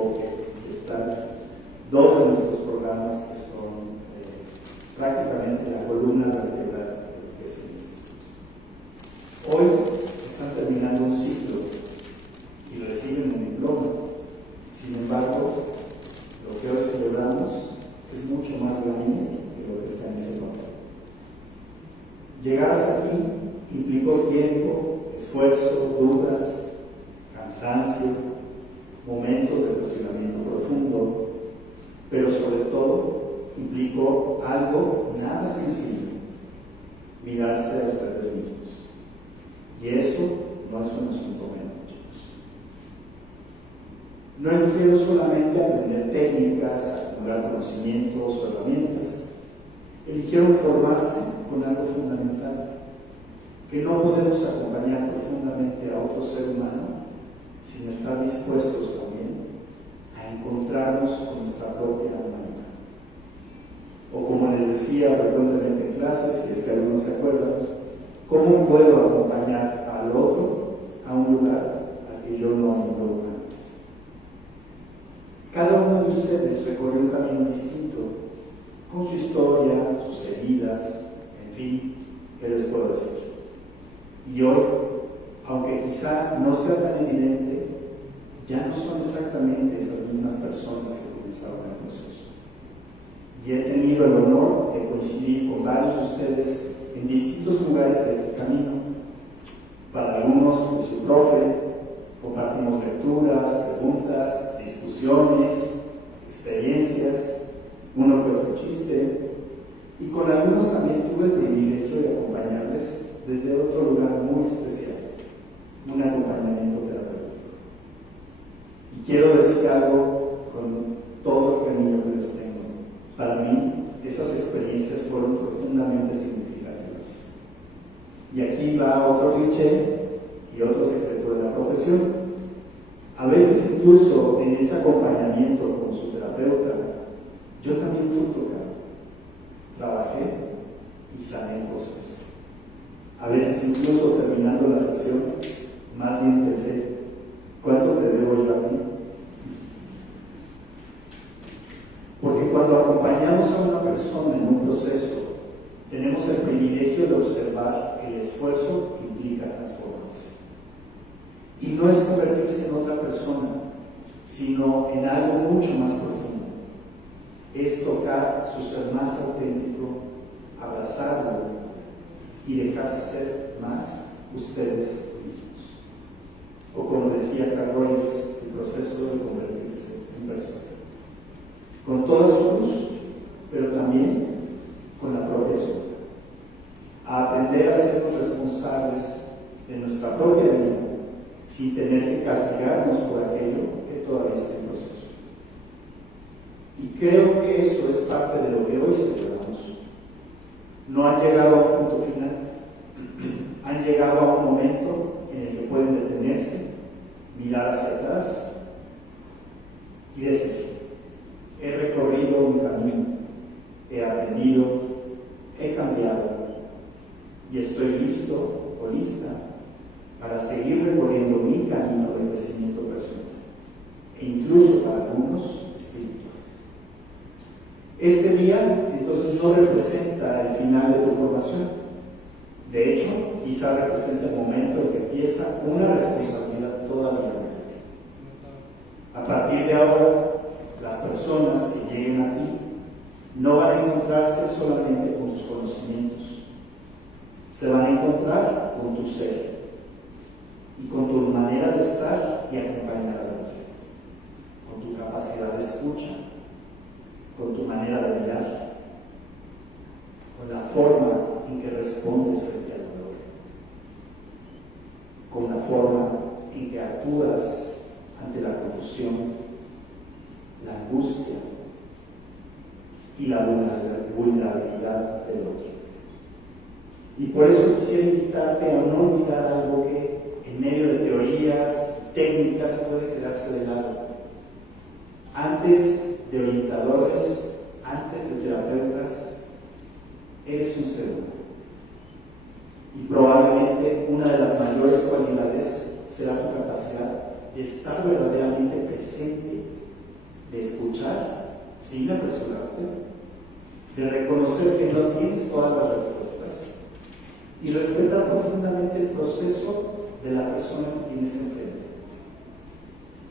enfoque. Están dos de nuestros programas que son prácticamente la columna vertebral de ese instituto. Hoy están terminando un ciclo y reciben un diploma. Sin embargo, lo que hoy celebramos es mucho más grande que lo que está en ese papel. Llegar hasta aquí implicó tiempo, esfuerzo, dudas, cansancio, momentos de cuestionamiento profundo, pero sobre todo implicó algo nada sencillo: mirarse a ustedes mismos. Y eso no es un asunto menor, chicos. No eligieron solamente aprender técnicas, acumular conocimientos o herramientas. Eligieron formarse con algo fundamental, que no podemos acompañar profundamente a otro ser humano sin estar dispuestos también a encontrarnos con nuestra propia humanidad. O como les decía frecuentemente en clases, si es que algunos se acuerdan, ¿cómo puedo acompañar al otro a un lugar al que yo no he ido antes? Cada uno de ustedes recorrió un camino distinto, con su historia, sus heridas, en fin, ¿qué les puedo decir? Y hoy, aunque quizá no sea tan evidente, ya no son exactamente esas mismas personas que comenzaron el proceso. Y he tenido el honor de coincidir con varios de ustedes en distintos lugares de este camino. Para algunos, con su profe, compartimos lecturas, preguntas, discusiones, experiencias, uno que otro chiste, y con algunos también tuve el privilegio de acompañarles desde otro lugar muy especial, un acompañamiento terapéutico. Y quiero decir algo con todo el cariño que les tengo. Para mí, esas experiencias fueron profundamente significativas. Y aquí va otro cliché y otro secreto de la profesión. A veces incluso en ese acompañamiento con su terapeuta, yo también fui tocado. Trabajé y sané cosas. A veces incluso terminando la sesión, más bien pensé, ¿cuánto te debo yo a mí? Porque cuando acompañamos a una persona en un proceso, tenemos el privilegio de observar el esfuerzo que implica transformarse. Y no es convertirse en otra persona, sino en algo mucho más profundo. Es tocar su ser más auténtico, abrazarlo y dejarse ser más ustedes mismos. O como decía Carl Rogers, el proceso de convertirse en persona. Con toda su luz, pero también con la propia sombra. A aprender a sernos responsables de nuestra propia vida, sin tener que castigarnos por aquello que todavía está en proceso. Y creo que eso es parte de lo que hoy celebramos. No han llegado a un punto final, han llegado a un momento en el que pueden detenerse, mirar hacia atrás y decir: he recorrido un camino, he aprendido, he cambiado y estoy listo o lista para seguir recorriendo mi camino de crecimiento personal e incluso para algunos espiritual. Este día entonces no representa el final de tu formación. De hecho, quizá representa el momento en que empieza una responsabilidad todavía mayor. A partir de ahora, las personas que lleguen a ti no van a encontrarse solamente con tus conocimientos, se van a encontrar con tu ser y con tu manera de estar y acompañar a otro, con tu capacidad de escucha, con tu manera de mirar, con la forma en que respondes frente al dolor, con la forma en que actúas ante la confusión, la angustia y la vulnerabilidad del otro. Y por eso quisiera invitarte a no olvidar algo que en medio de teorías, técnicas, puede quedarse de lado. Antes de orientadores, antes de terapeutas, eres un ser humano. Y probablemente una de las mayores cualidades será tu capacidad de estar verdaderamente presente de escuchar sin apresurarte, de reconocer que no tienes todas las respuestas y respetar profundamente el proceso de la persona que tienes enfrente.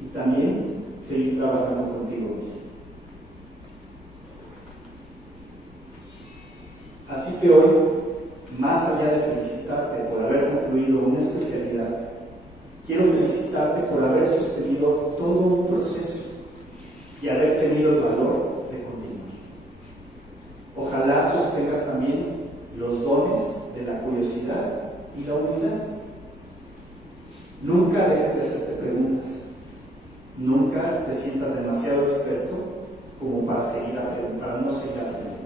Y también seguir trabajando contigo mismo. Así que hoy, más allá de felicitarte por haber concluido una especialidad, quiero felicitarte por haber sostenido todo un proceso y haber tenido el valor de continuar. Ojalá sostengas también los dones de la curiosidad y la humildad. Nunca dejes de hacerte preguntas. Nunca te sientas demasiado experto como para no seguir aprendiendo.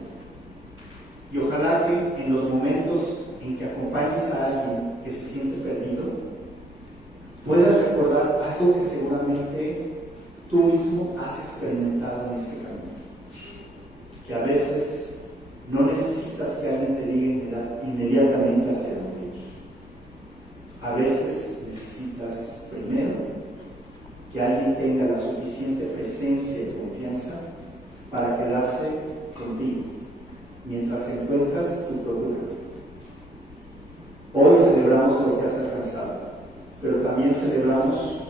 Y ojalá que en los momentos en que acompañes a alguien que se siente perdido, puedas recordar algo que seguramente tú mismo has experimentado en este camino. Que a veces no necesitas que alguien te diga inmediatamente hacia dónde ir. A veces necesitas primero que alguien tenga la suficiente presencia y confianza para quedarse contigo mientras encuentras tu propio camino. Hoy celebramos lo que has alcanzado, pero también celebramos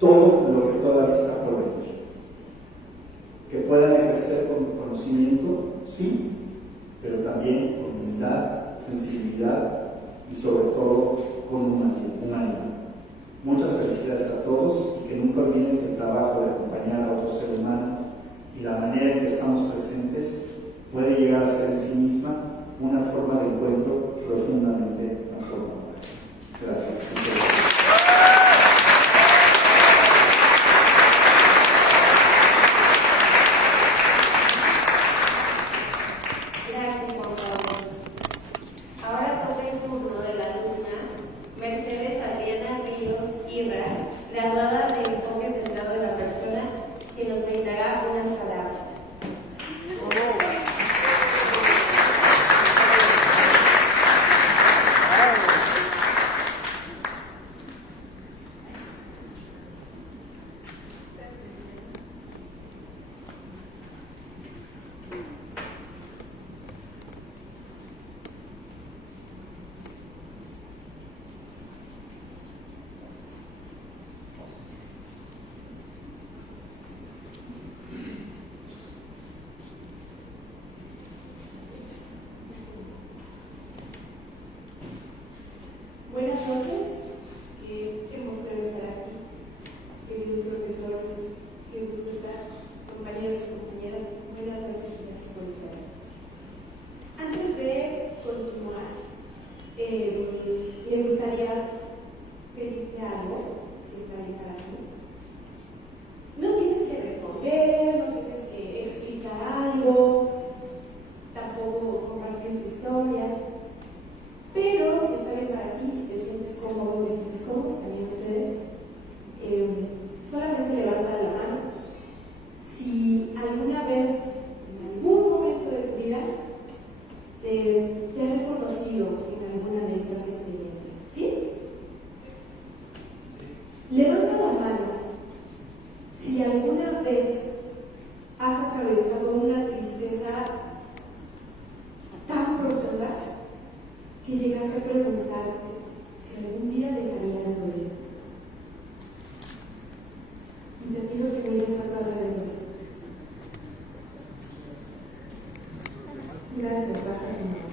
todo lo que todavía está por venir. Que puedan ejercer con conocimiento, sí, pero también con humildad, sensibilidad y sobre todo con humanidad. Muchas felicidades a todos y que nunca olviden que el trabajo de acompañar a otro ser humano y la manera en que estamos presentes puede llegar a ser en sí misma una forma de encuentro profundamente transformadora. Gracias. Gracias, Juan Pablo. Ahora toca el turno de la alumna Mercedes Adriana Ríos Irra, graduada de Enfoque Centrado en la Persona, que nos brindará unas palabras. Buenas noches, qué emoción estar aquí, queridos profesores, qué gusto estar, compañeros y compañeras, buenas noches y gracias por estar. Antes de continuar, me gustaría pedirte algo, si está bien para ti. No tienes que responder, no tienes que explicar algo, tampoco compartir tu historia. Pero si está bien para ti, si te sientes cómodo, me sientes cómodo, también ustedes, solamente levanta la mano. Si alguna vez, en algún momento de tu vida, te has reconocido en alguna de estas experiencias, ¿sí? Levanta la mano si alguna vez has atravesado una tristeza tan profunda que llegaste a preguntarte si algún día dejaría de doler. Y te pido que mires a tu alrededor. Gracias, baja tu mano.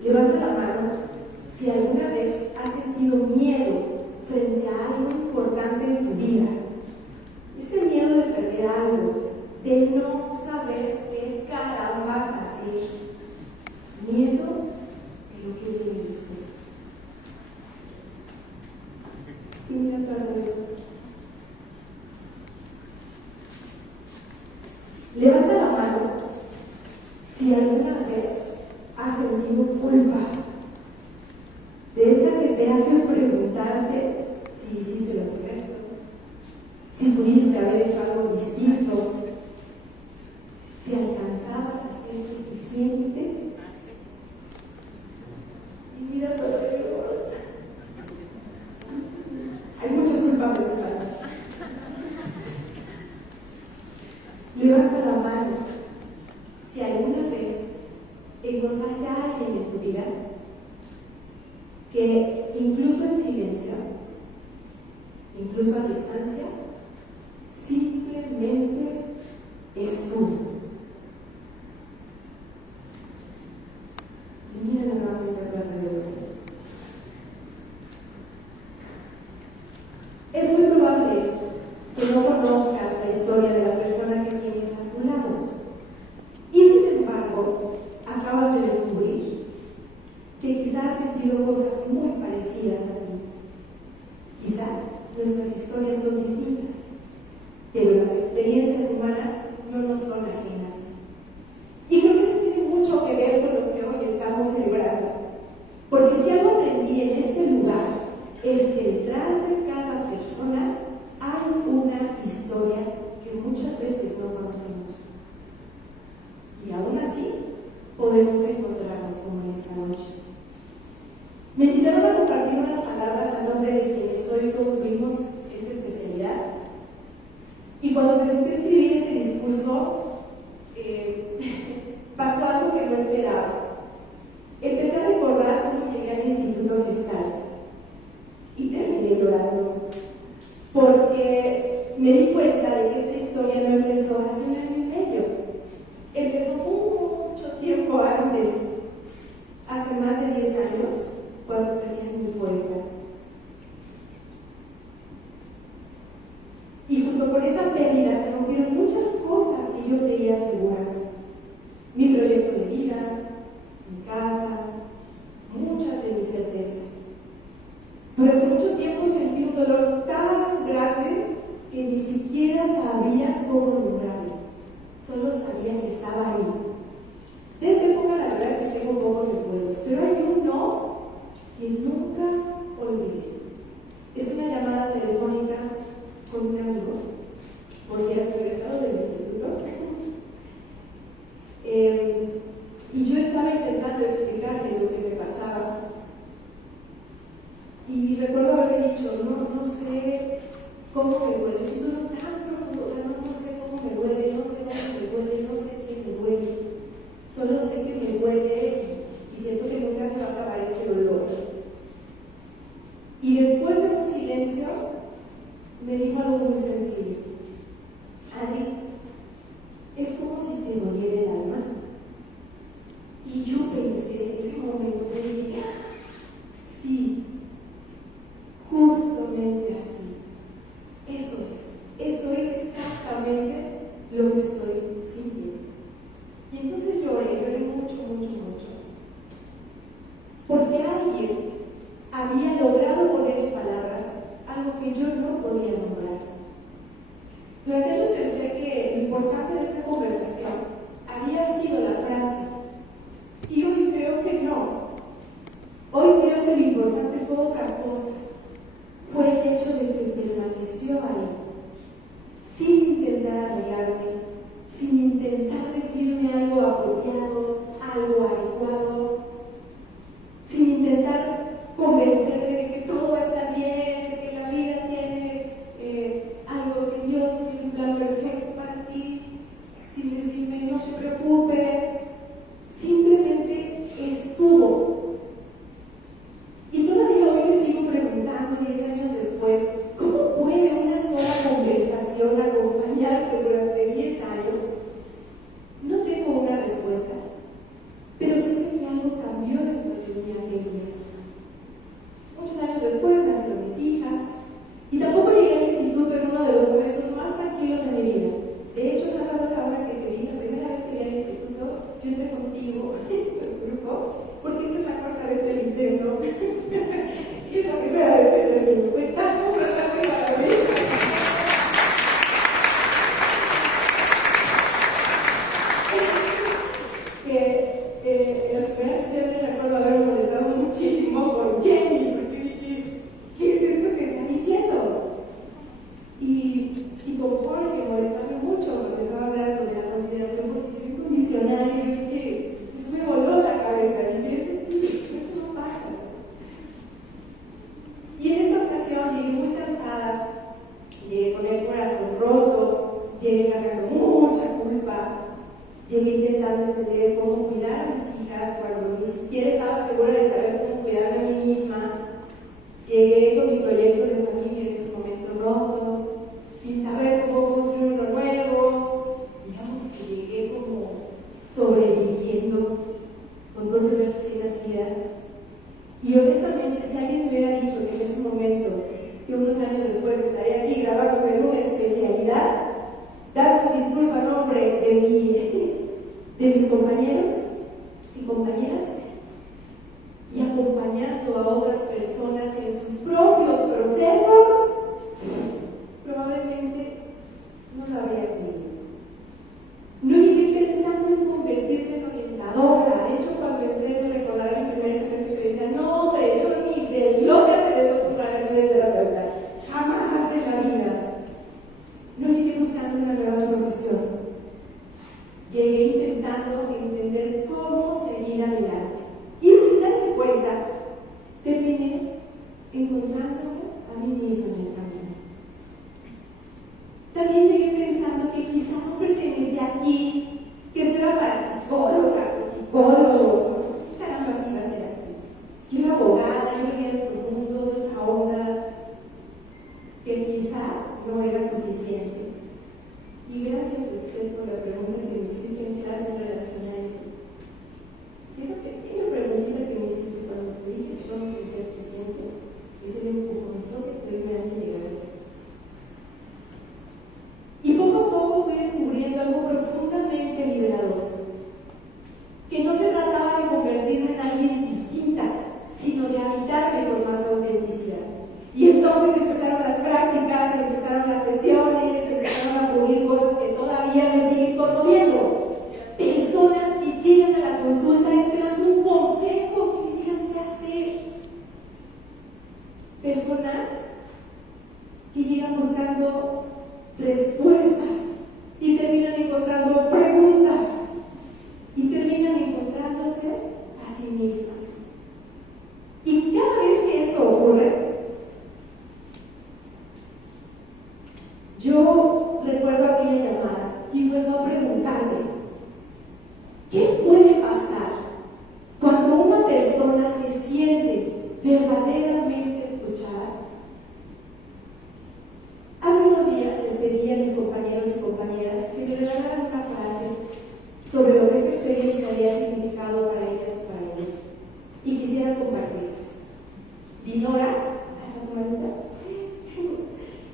Levanta la mano si alguna vez has sentido miedo frente a algo importante en tu vida. Ese miedo de perder algo, de no saber qué carambas hacer. Miedo de lo que viene después. Y mira tu alrededor. Levanta la mano si alguna vez has sentido culpa. De esa que te hace preguntarte si hiciste lo correcto, si pudiste haber hecho algo distinto, si alcanzabas a ser suficiente. Y mira tu alrededor. incluso a distancia, simplemente estuvo. Y miren nuevamente alrededor. Es muy probable que no conozcas la historia de la persona que tienes a tu lado. Y sin embargo, acabas de descubrir que quizás has sentido cosas muy parecidas a ti. Quizá nuestras historias son distintas, pero las experiencias humanas no nos son ajenas. Y creo que eso tiene mucho que ver con lo que hoy estamos celebrando. Porque si algo aprendí en este lugar es que detrás de cada persona hay una historia que muchas veces no conocemos. Y aún así podemos encontrarnos como en esta noche. Me invitaron a compartir unas palabras a nombre de quienes hoy concluimos esta especialidad. Y cuando me senté a escribir este discurso, pasó algo que no esperaba. Empecé a recordar cómo llegué al Instituto Gestal y terminé llorando, porque me di cuenta de que esta historia no empezó hace un año y medio. Empezó mucho tiempo antes, hace más de 10 años, cuando perdí a mi poeta. Y junto con esa pérdida se rompieron muchas cosas que yo creía seguras. Mi proyecto de vida, mi casa, muchas de mis certezas. Durante mucho tiempo sentí un dolor tan grande que ni siquiera sabía cómo nombrarlo. Solo sabía que estaba ahí. De esa época la verdad es que tengo pocos recuerdos, pero hay uno que nunca olvidé. Es una llamada telefónica con un amigo, por cierto, egresado del instituto. Y yo estaba intentando explicarle lo que me pasaba. Y recuerdo haberle dicho, no sé cómo me duele, es un dolor tan profundo, o sea, no sé cómo me duele, no sé dónde me duele, no sé qué me duele. Solo sé que me duele y siento que nunca se va a acabar este dolor. Y después de un silencio, me dijo algo muy sencillo. Adri, es como si te doliera el alma. Y yo pensé en ese momento, me dije, sí, justamente así. Eso es exactamente lo que estoy sintiendo. Y entonces lloré mucho. Porque alguien había logrado poner en palabras algo que yo no podía nombrar. Durante años pensé que lo importante de esta conversación había sido la frase. Y hoy creo que no. Hoy creo que lo importante fue otra cosa. Fue el hecho de que permaneció ahí, sin intentar arreglarme, sin intentar decirme algo apropiado, algo adecuado, sin intentar convencerme de que todo va a estar bien, de que la vida tiene algo, que Dios tiene un plan perfecto para ti, sin decirme no te preocupes, simplemente estuvo. Y todavía hoy me sigo preguntando, 10 años después, ¿cómo puede una sola conversación acompañarte durante 10 años? No tengo una respuesta, pero sí sé que algo cambió dentro de mí aquel día. Muchos años después nacieron mis hijas, y tampoco llegué al instituto en uno de los momentos más tranquilos de mi vida. De hecho, salvando la hora que te vi, la primera vez que llegué al instituto, yo entré contigo en el grupo, porque esta es la cuarta vez que lo intento. Y es la primera vez que termino. Fue tan importante para mí. Que en las primeras sesiones recuerdo haberme molestado muchísimo con Jenny, porque dije, ¿qué es esto que está diciendo? Y con Jorge molestarme mucho, porque estaba hablando de la consideración positiva incondicional, y yo dije, eso me voló la cabeza, y dije, eso no pasa. Y en esta ocasión llegué muy cansada, llegué con el corazón roto, llegué cargando mucha culpa, llegué intentando entender cómo cuidar a mis hijas cuando ni siquiera estaba segura de saber cómo cuidarme a mí misma. Llegué con mi proyecto de familia en ese momento roto. Y entonces empezaron las prácticas, empezaron las sesiones, empezaron a ocurrir cosas que todavía me siguen conmoviendo. Personas que llegan a la consulta esperando un consejo que le digas qué hacer. Personas que llegan buscando respuestas y terminan encontrando preguntas y terminan encontrándose a sí mismas. Y cada vez que eso ocurre, yo recuerdo aquella llamada y vuelvo a preguntarme, ¿qué puede pasar cuando una persona se siente verdaderamente escuchada? Hace unos días les pedí a mis compañeros y compañeras que me regalaran una frase sobre lo que esta experiencia había significado para ellas y para ellos, y quisiera compartirlas. Dinora, ¿hasta tu manita?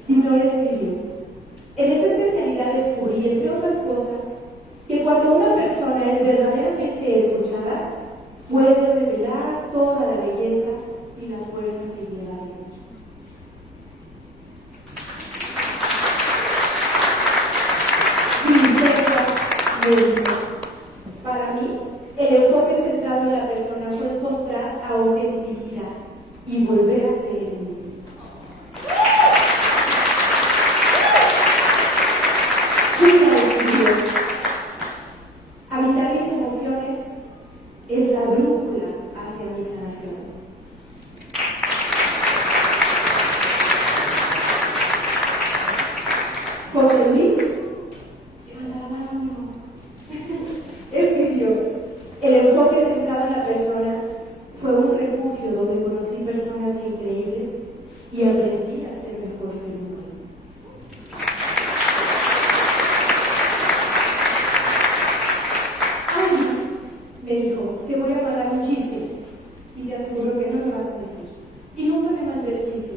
Dinora escribió: en esta especialidad descubrí, entre otras cosas, que cuando una persona es verdaderamente escuchada, puede revelar toda la belleza y la fuerza que lleva dentro. Para mí, el enfoque centrado en la persona fue encontrar autenticidad y volver a creer en mí. Habitar mis emociones es la brújula hacia mi sanación. José Luis escribió: el enfoque centrado en la persona fue un refugio donde conocí personas increíbles y aprendí a ser mejor ser humano. Me dijo: te voy a mandar un chiste, y te aseguro que no me vas a decir. Y nunca me mandó el chiste.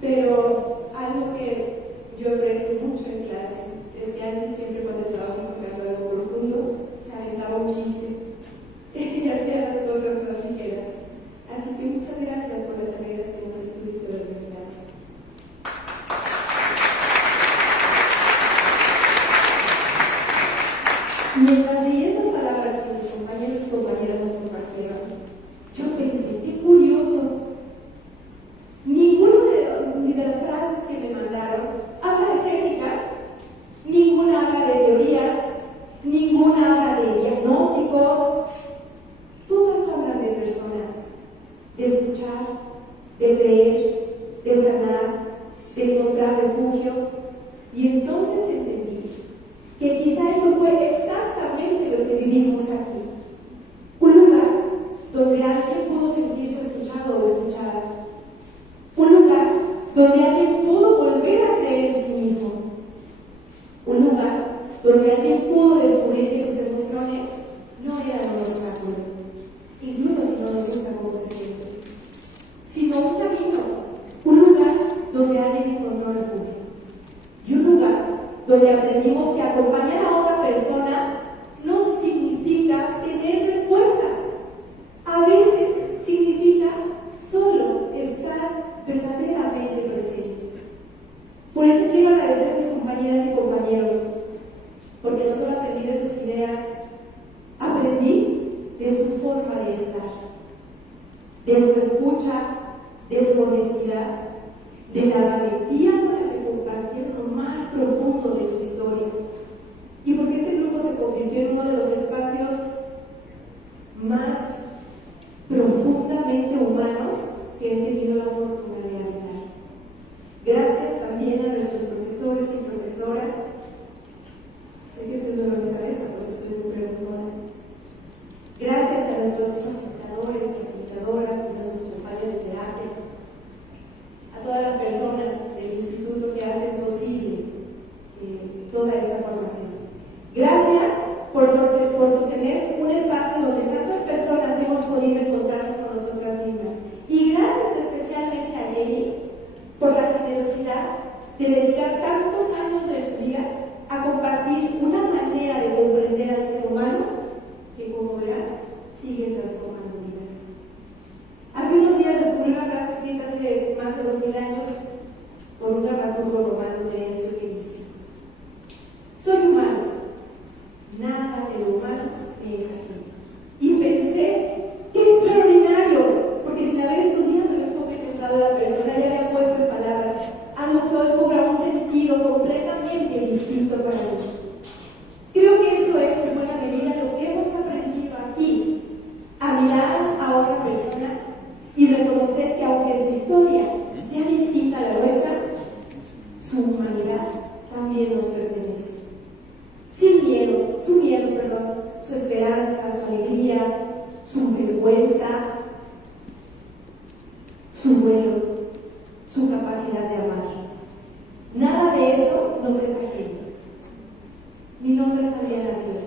Pero algo que yo aprecio mucho en clase es que antes, siempre cuando estábamos tocando algo profundo, se aventaba un chiste y hacía las cosas más ligeras. Así que muchas gracias por las alegrías que nos estuviste durante la clase. Mientras leí estas palabras que mis compañeros y compañeras nos compartieron, yo pensé: qué curioso. Ninguna de las frases que me mandaron habla de técnicas, ninguna habla de teorías, ninguna habla de diagnósticos. Todas hablan de personas, de escuchar, de creer, de sanar, de encontrar refugio. Y entonces entendí que quizá eso fue exactamente lo que vivimos aquí. Un lugar donde alguien pudo sentirse escuchado o escuchada. Un lugar donde alguien pudo volver a creer en sí mismo. Un lugar donde alguien pudo descubrir que sus emociones no eran un obstáculo, incluso si no nos gusta cómo se siente, sino un camino. Un lugar donde alguien encontró refugio. Y un lugar donde aprendimos que acompañar a otra persona no significa tener respuestas. A veces significa solo estar verdaderamente presentes. Por eso quiero agradecer a mis compañeras y compañeros, porque no solo aprendí de sus ideas, aprendí de su forma de estar, de su escucha, de su honestidad, de la valentía con la que compartieron lo más profundo de su historia. Y porque este grupo se convirtió en uno de los espacios más profundamente humanos que he tenido la fortuna de habitar. Gracias también a nuestros profesores y profesoras. Sé que estoy dolor de cabeza, porque soy muy preguntona. Gracias a nuestros facilitadores, facilitadoras, a nuestros compañeros de terapia, a todas las personas de mis su capacidad de amar. Nada de eso nos es ajeno. Mi nombre es Adriana Ríos.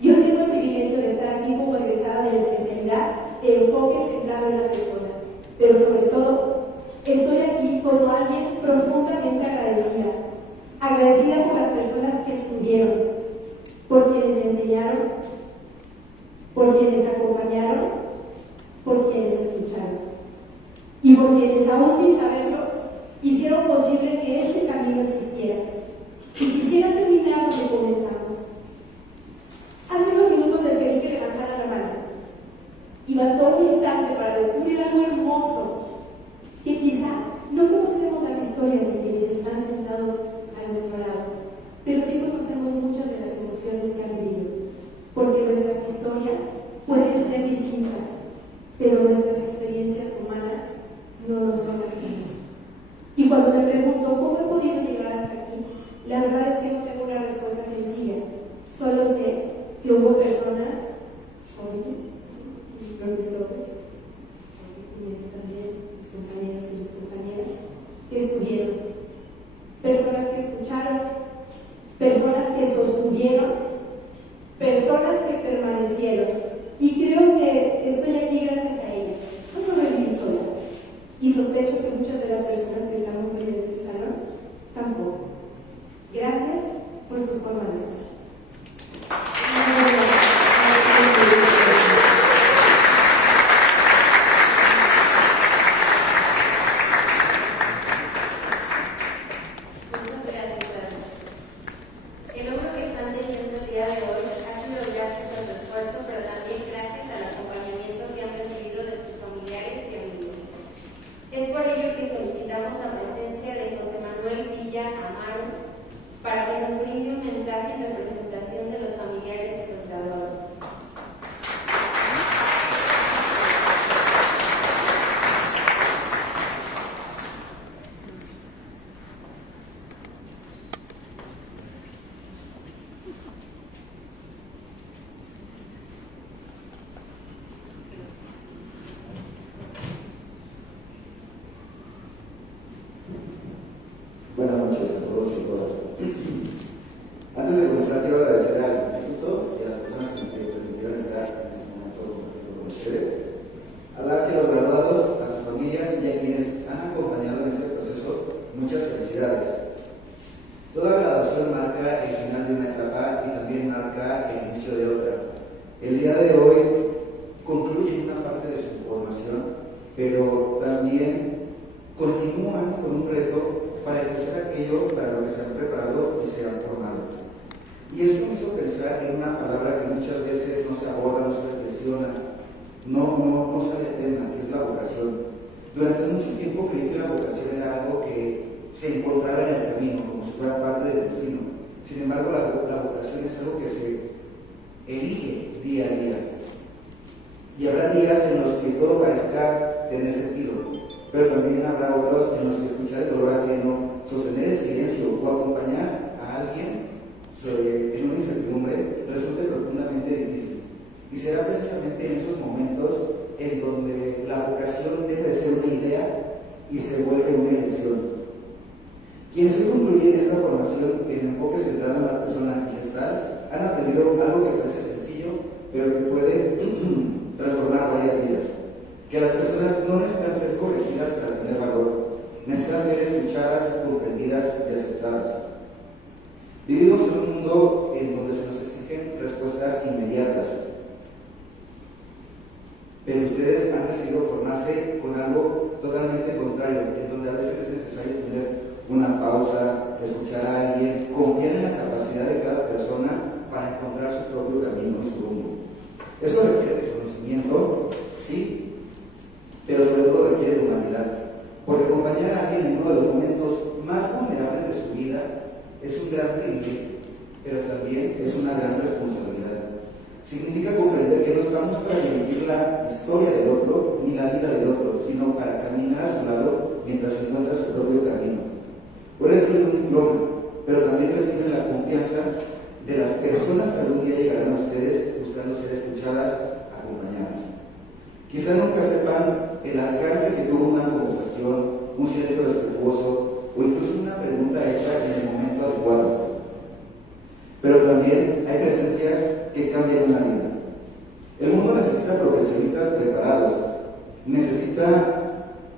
Yo tengo el privilegio de estar aquí como egresada de la especialidad de enfoque centrado en la persona, pero sobre todo estoy aquí como alguien profundamente agradecida por las personas que estuvieron, por quienes enseñaron, por quienes acompañaron, por quienes escucharon y por quienes aún sin saberlo hicieron posible que este camino existiera. Y quisiera terminar donde comenzamos. Hace unos minutos les pedí que levantaran la mano y bastó un instante para descubrir algo hermoso, que quizá no conocemos las historias de quienes están sentados a nuestro lado, pero sí conocemos muchas de las emociones que han vivido, porque nuestras historias pueden ser distintas, pero nuestras experiencias humanas no nos son ajenas. Y cuando me pregunto cómo he podido llegar hasta aquí, la verdad es que no tengo una respuesta sencilla. Solo sé que hubo personas, mis profesores, también, mis compañeros y mis compañeras, que estuvieron, personas que escucharon, personas que sostuvieron, personas que permanecieron. Y creo que estoy aquí gracias a ellas. No sobreviví sola. Y sospecho que muchas de las personas que estamos hoy en este salón tampoco. Gracias por su forma de estar. Muchas gracias, Ana. El logro que están teniendo el día de hoy ha sido gracias a su esfuerzo, pero también gracias al acompañamiento que han recibido de sus familiares y amigos. Es por ello que solicitamos la presencia de José Manuel Villa Amaro para que nos brinde un mensaje en representación de los familiares de los graduados. Buenas noches a todos y todas. Antes de comenzar, quiero agradecer al Instituto y a las personas que me permitieron estar en este momento con ustedes, a las y los graduados, a sus familias y a quienes han acompañado en este proceso. Muchas felicidades. Toda graduación marca el final de una etapa y también marca el inicio de otra. El día de hoy concluye una parte de su formación, pero también continúan con un reto para ejercer aquello para lo que se han preparado y se han formado. Y eso me hizo pensar en una palabra que muchas veces no se aborda, no se reflexiona, no sale tema, que es la vocación. Durante mucho tiempo creí que la vocación era algo que se encontraba en el camino, como si fuera parte del destino. Sin embargo, la vocación es algo que se elige día a día. Y habrá días en los que todo parezca tener sentido, pero también habrá otros en los que escuchar el dolor ajeno, sostener el silencio o acompañar a alguien en una incertidumbre resulta profundamente difícil. Y será precisamente en esos momentos en donde la vocación deja de ser una idea y se vuelve una elección. Quienes hoy concluyen esta formación en enfoque centrado en la persona gestal han aprendido algo que parece sencillo, pero que puede transformar varias vidas. Que las personas no necesitan ser corregidas para tener valor, necesitan ser escuchadas, comprendidas y aceptadas. Vivimos en un mundo en donde se nos exigen respuestas inmediatas, pero ustedes han decidido formarse con algo totalmente contrario, en donde a veces es necesario tener una pausa, escuchar a alguien, confiar en la capacidad de cada persona para encontrar su propio camino y su rumbo. Eso requiere de conocimiento, sí, pero sobre todo requiere de humanidad, porque acompañar a alguien en uno de los momentos más vulnerables de su vida es un gran privilegio, pero también es una gran responsabilidad. Significa comprender que no estamos para dirigir la historia del otro ni la vida del otro, sino para caminar a su lado mientras encuentra su propio camino. Por eso es un diploma, pero también reciben la confianza de las personas que algún día llegarán a ustedes buscando ser escuchadas, acompañadas. Quizá nunca sepan el alcance que tuvo una conversación, un silencio de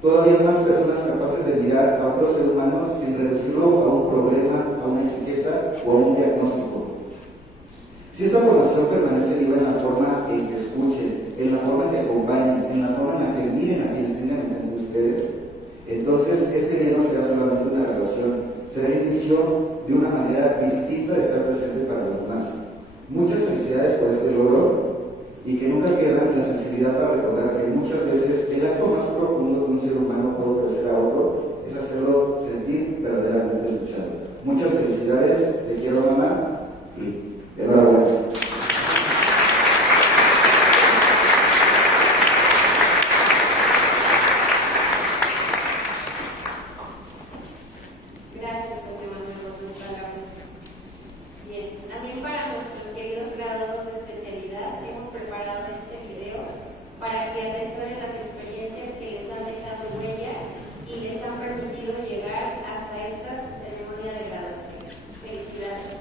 Todavía más personas capaces de mirar a otro ser humano sin reducirlo a un problema, a una etiqueta o a un diagnóstico. Si esta población permanece viva en la forma en que escuchen, en la forma en que acompañen, en la forma en la que miren a quienes tengan enfrente de ustedes, entonces este día no será solamente una graduación, será el inicio de una manera distinta de estar presente para los demás. Muchas felicidades por este logro y que nunca pierdan la sensibilidad para recordar que muchas veces el acto más profundo que un ser humano puede ofrecer a otro es hacerlo sentir verdaderamente escuchado. Muchas felicidades, te quiero mamá y enhorabuena. Gracias, José Manuel, por tus palabras. Bien, también para nuestros queridos graduados de especialidad hemos preparado este video para que atesoren las experiencias que les han dejado huella y les han permitido llegar hasta esta ceremonia de graduación. Felicidades.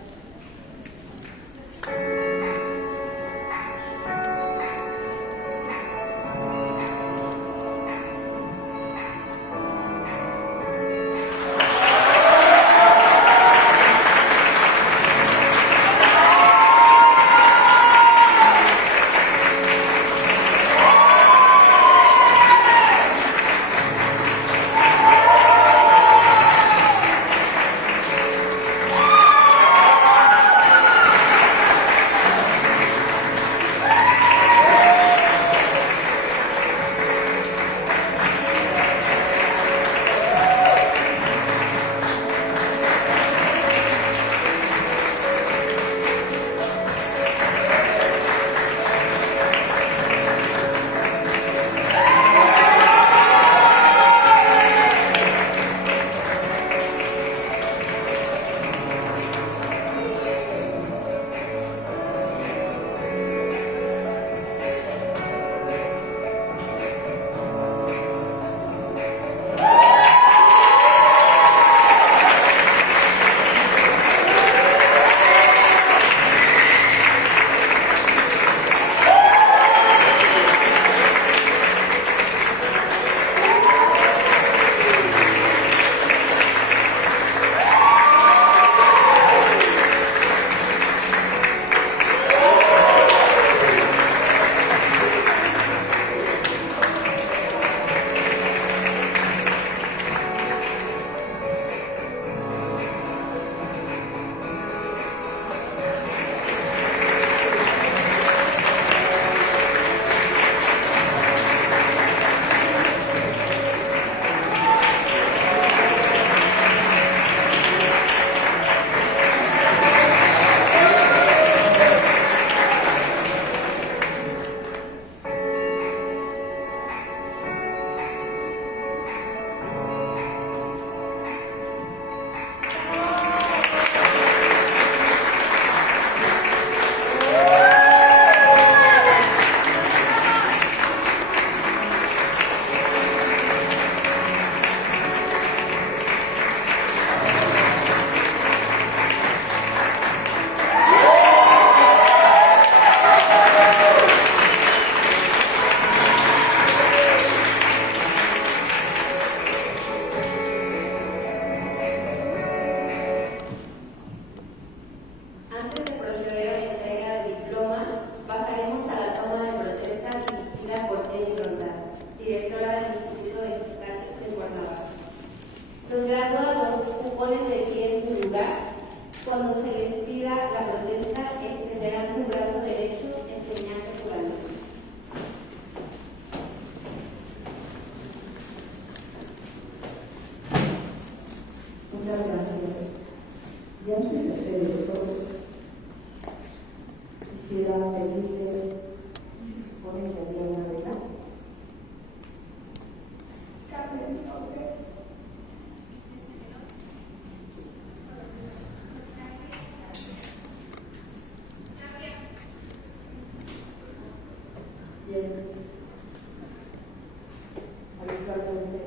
Habitualmente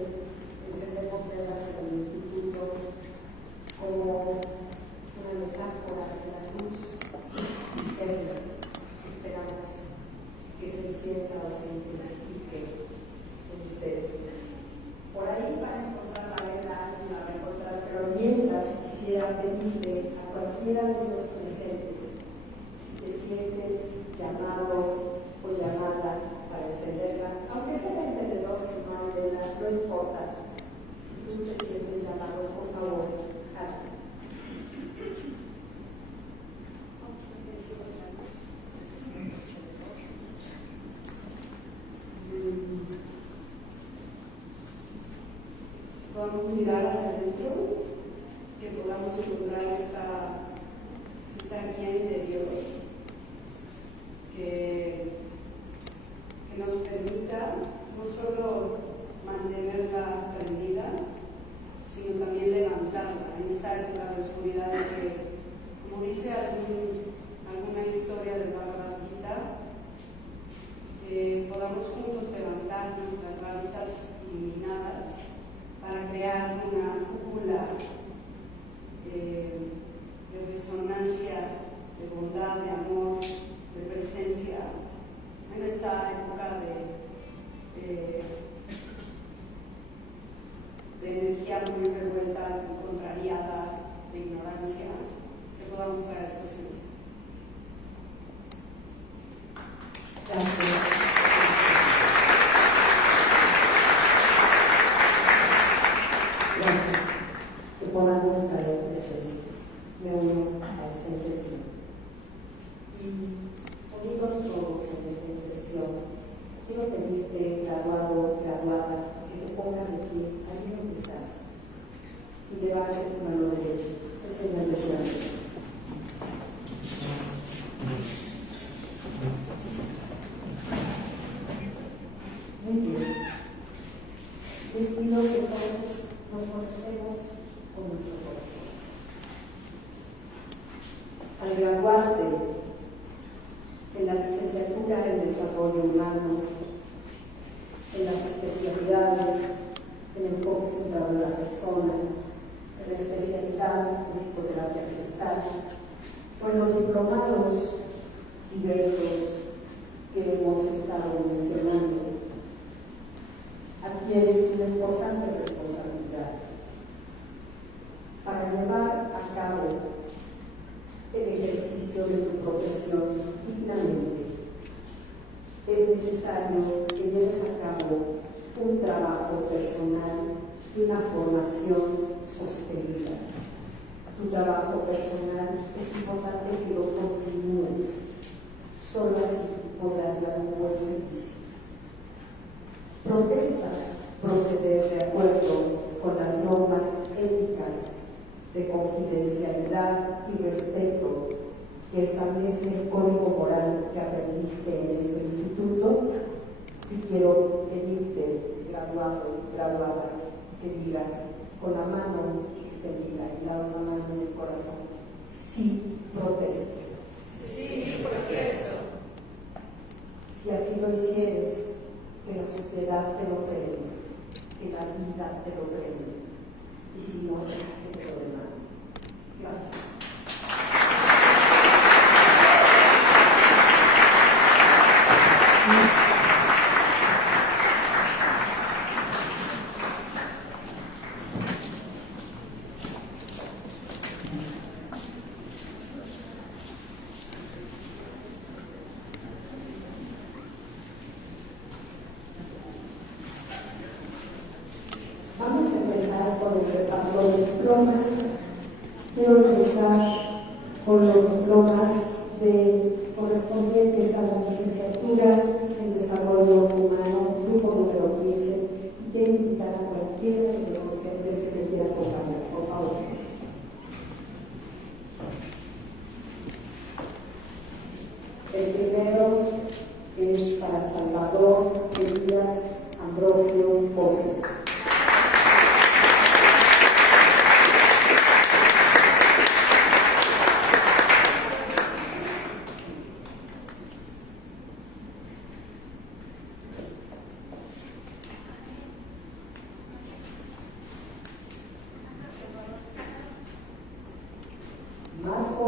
encendemos velas en el instituto como una metáfora cualquiera de los presentes, si te sientes llamado o llamada para encenderla, aunque sea el encendedor sin vela, no importa. Si tú te sientes llamado, por favor, hazlo. Vamos a mirar hacia adentro, que podamos encontrar esta guía interior que nos permita no solo mantenerla prendida, sino también levantarla en esta época de oscuridad que, como dice alguna historia de Bhagavad Gita, podamos juntos levantar nuestras varitas iluminadas para crear una cúpula de resonancia, de bondad, de amor, de presencia en esta época de energía muy revuelta y contrariada, de ignorancia, que podamos traer presencia. Gracias. Gracias. Que podamos traer presencia. Me uno a esta intención. Y unidos todos en esta intención, quiero pedirte, graduado, graduada, que te pongas de pie allí donde estás y levantes tu mano derecha, enseñando tu mano. Muy bien. Les pido que todos nos conectemos con nuestro corazón. Al graduarte en la licenciatura en Desarrollo Humano, en las especialidades en enfoque centrado en la persona, en la especialidad de psicoterapia gestal, o en los diplomados diversos que hemos estado mencionando, adquieres una importante responsabilidad para llevar a cabo el ejercicio de tu profesión dignamente. Es necesario que lleves a cabo un trabajo personal y una formación sostenida. Tu trabajo personal es importante que lo continúes. Solo así podrás dar un buen servicio. Protestas proceder de acuerdo con las normas éticas de confidencialidad y respeto que establece el código moral que aprendiste en este instituto, y quiero pedirte, graduado y graduada, que digas con la mano extendida y la otra mano en el corazón: sí, protesto. Sí, protesto. Si así lo hicieres, que la sociedad te lo premie, que la vida te lo premie, y si no, que te lo demande. Gracias. Vamos a empezar con los diplomas. Quiero empezar con los diplomas correspondientes a la licenciatura en Desarrollo Humano, grupo número 15. Quiero invitar a cualquiera de los docentes que me quiera acompañar, por favor. El primero es para Salvador Elías Ambrosio Pozo. Marco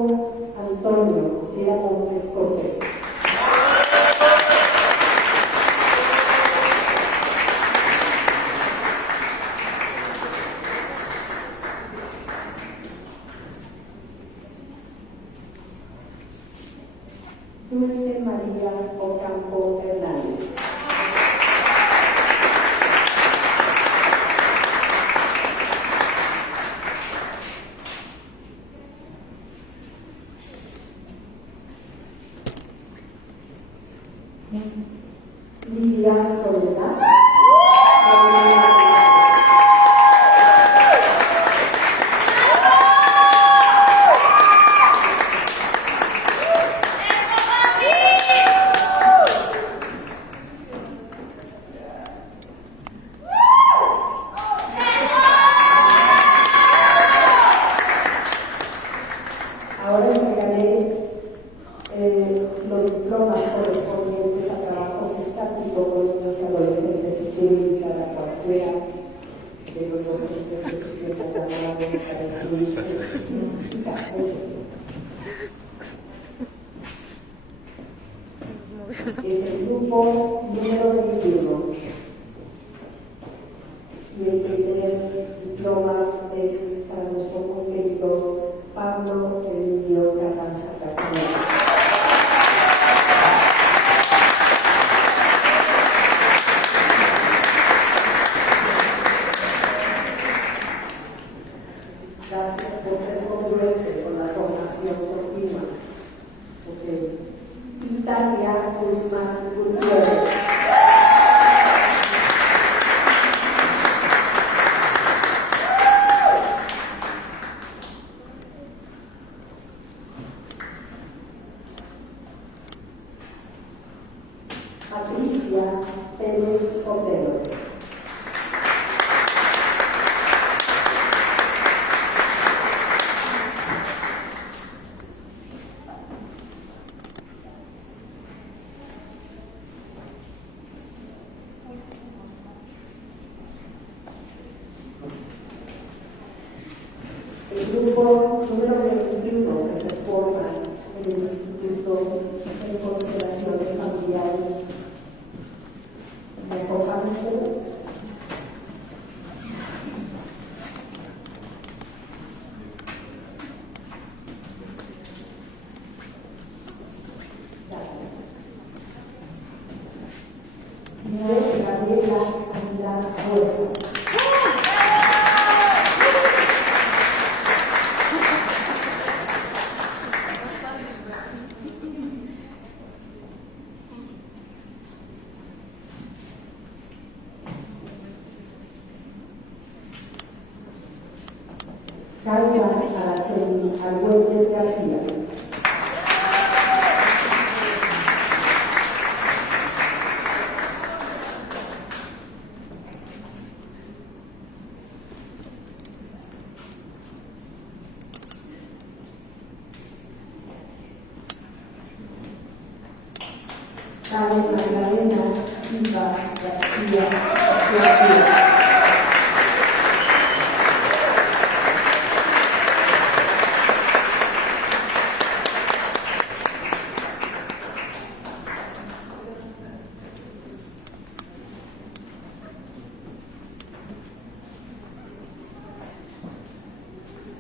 Antonio Vera Montes Cortés. de los docentes que se sientan laborables para incluirse en la es el grupo número 21 y el primer diploma es para nuestro querido Pablo Emilio Carranza Castañeda. Gracias por ser congruente con la formación continua. Italia Guzmán Gutiérrez. Patricia Pérez Sotelo. El grupo número 21 que se forma en el Instituto de Constelaciones Familiares. ¿Me acompañan ustedes? Gracias. Gabriela Aguilar Huerta. Carla Araceli Argüelles García. Carla Magdalena Silva García García.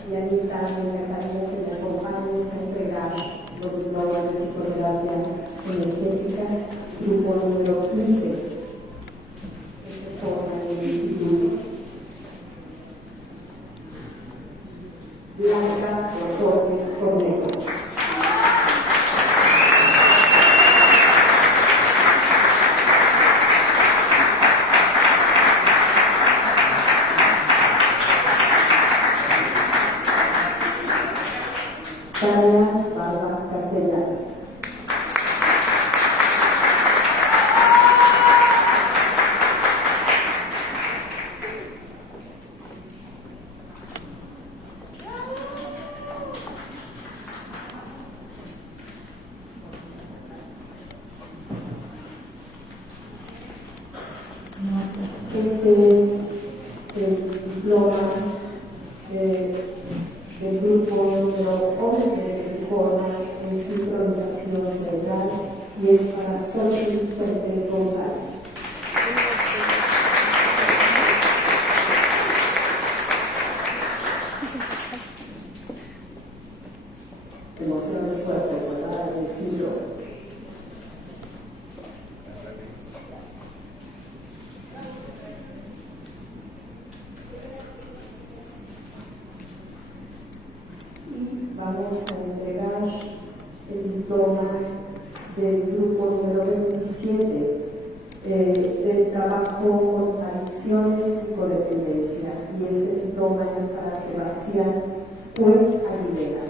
Y Anita de la Academia que me acompaña a entregar los diplomas de psicoterapia energética, grupo número 15, que se forma en el instituto. Blanca Torres Cornejo. Tania Barba Castellanos. Este es el diploma del grupo número 11 que se forma en sincronización cerebral y es para Xochitl Fuentes González. Emociones fuertes, ¿verdad? El síndrome. Vamos a entregar el diploma del grupo número 27 del trabajo con adicciones y codependencia. Y este diploma es para Sebastián Puel Aguilera.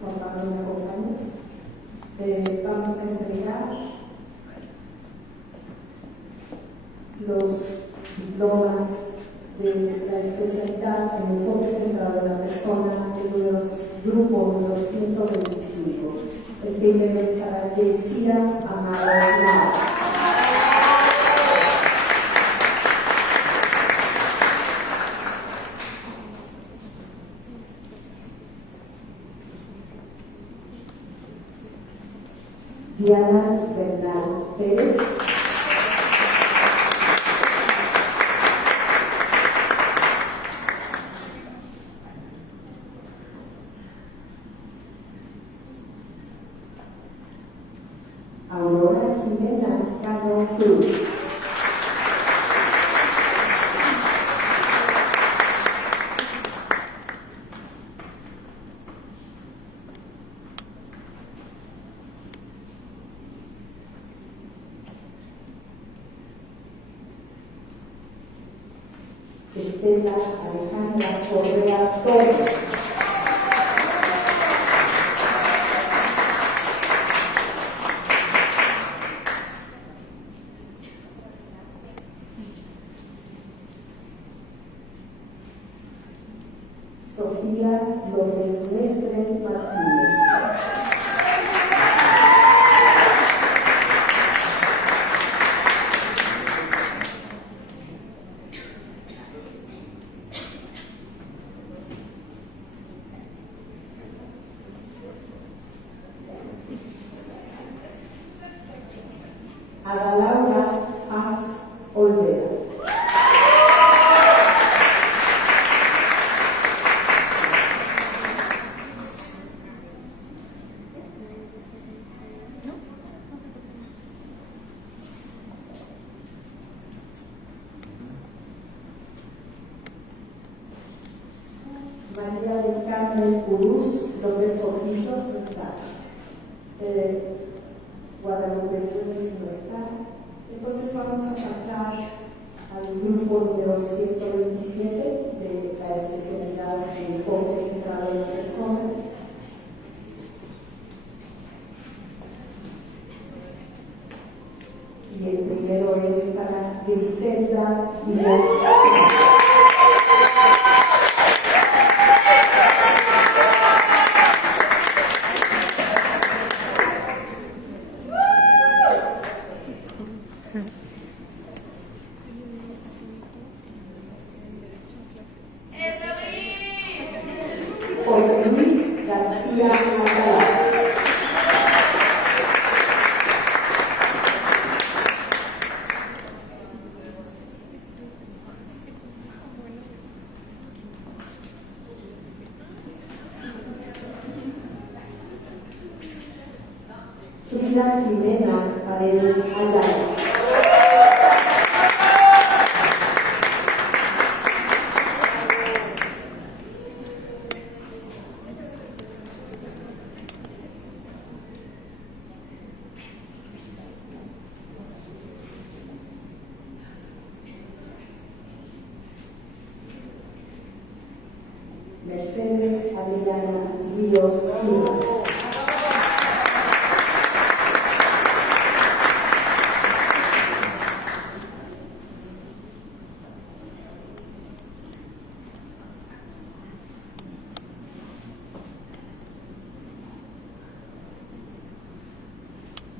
Juan Pablo, ¿me acompañas? Vamos a entregar los diplomas de la especialidad en enfoque centrado en la persona de los grupos número 125. El primero es para Yesira Amaro Lara. Diana Bernal Pérez. Aurora Jimena Cano Cruz. Estela Alejandra Correa Torres. Sofía López Mestre Martínez. Ada Laura Paz Olvera. María del Carmen Uruz López Portillo no está. Guadalupe Núñez no está. Entonces vamos a pasar al grupo número 127 de la especialidad de enfoque centrado en la persona. Y el primero es para Griselda Díaz. José Luis García Alcalá. Frida Jimena Paredes Ayala. Mercedes Adriana Ríos Silva.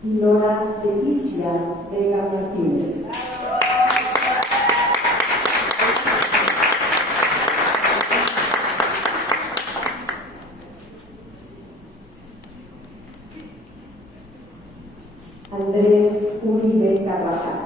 Nora Leticia Vega Martínez. Andrés Uribe Carvajal.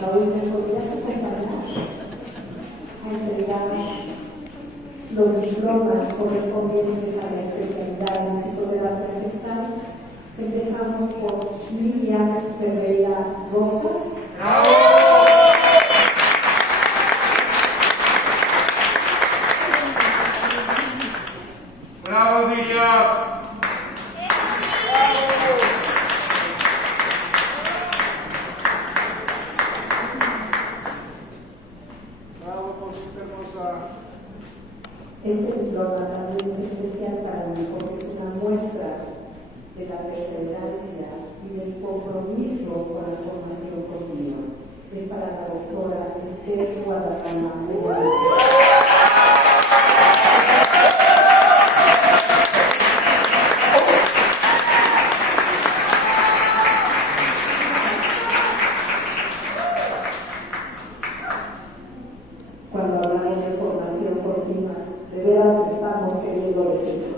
Raúl, ¿me podrías acompañar a entregar los diplomas correspondientes a la especialidad en psicoterapia gestal? Empezamos por Liliana Ferreira Rosas. ¡Bravo, Miriam! compromiso con la formación continua. Es para la doctora Esther Guadalajara. Cuando hablamos de formación continua, de veras estamos queriendo decirlo.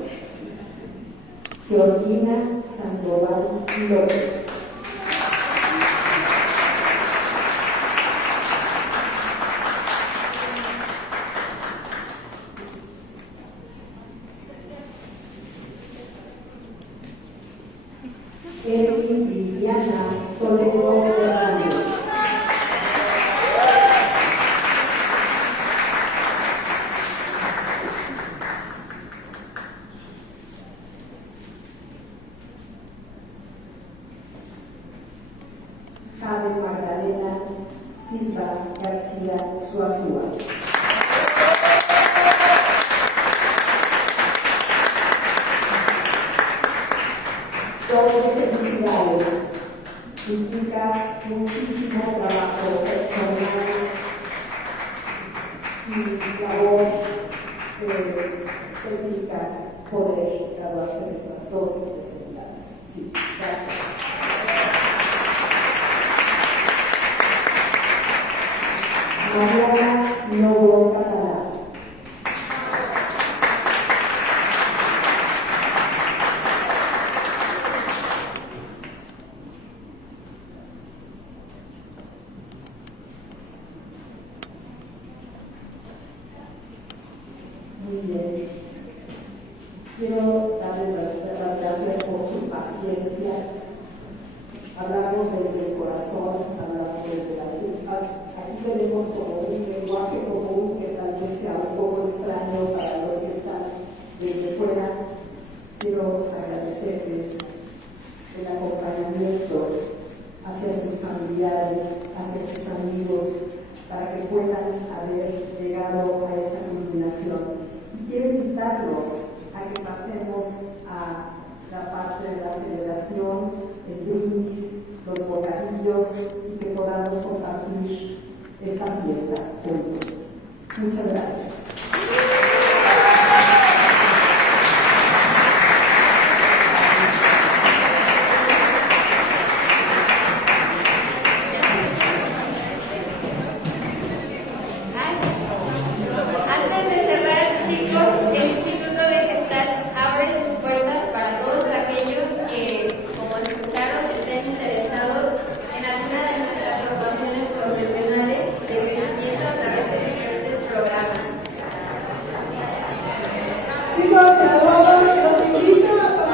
Georgina Sandoval López. Erwin Viviana Toledo Hernández. Jade Magdalena Silva García Suazua. Todo felicidades. Implica muchísimo trabajo personal y labor técnica poder graduarse de estas dos especialidades. Sí, gracias. Mariana Novo Catalá. Muy bien. Quiero darles las gracias por su paciencia. Hablamos desde el corazón, hablamos desde las tripas. Aquí tenemos como un lenguaje común que tal vez sea un poco extraño para los que están desde fuera. Quiero agradecerles el acompañamiento hacia sus familiares, hacia sus amigos, para que puedan haber llegado a esta culminación. Y quiero invitarlos a que pasemos a la parte de la celebración, el brindis, los bocadillos y que podamos compartir esta fiesta juntos. Muchas gracias. Antes de cerrar, chicos, el Instituto de Gestal abre sus puertas para todos aquellos que, como escucharon, estén interesados en alguna de nuestras formaciones profesionales de crecimiento a través de diferentes programas. Chicos, graduados, los invito a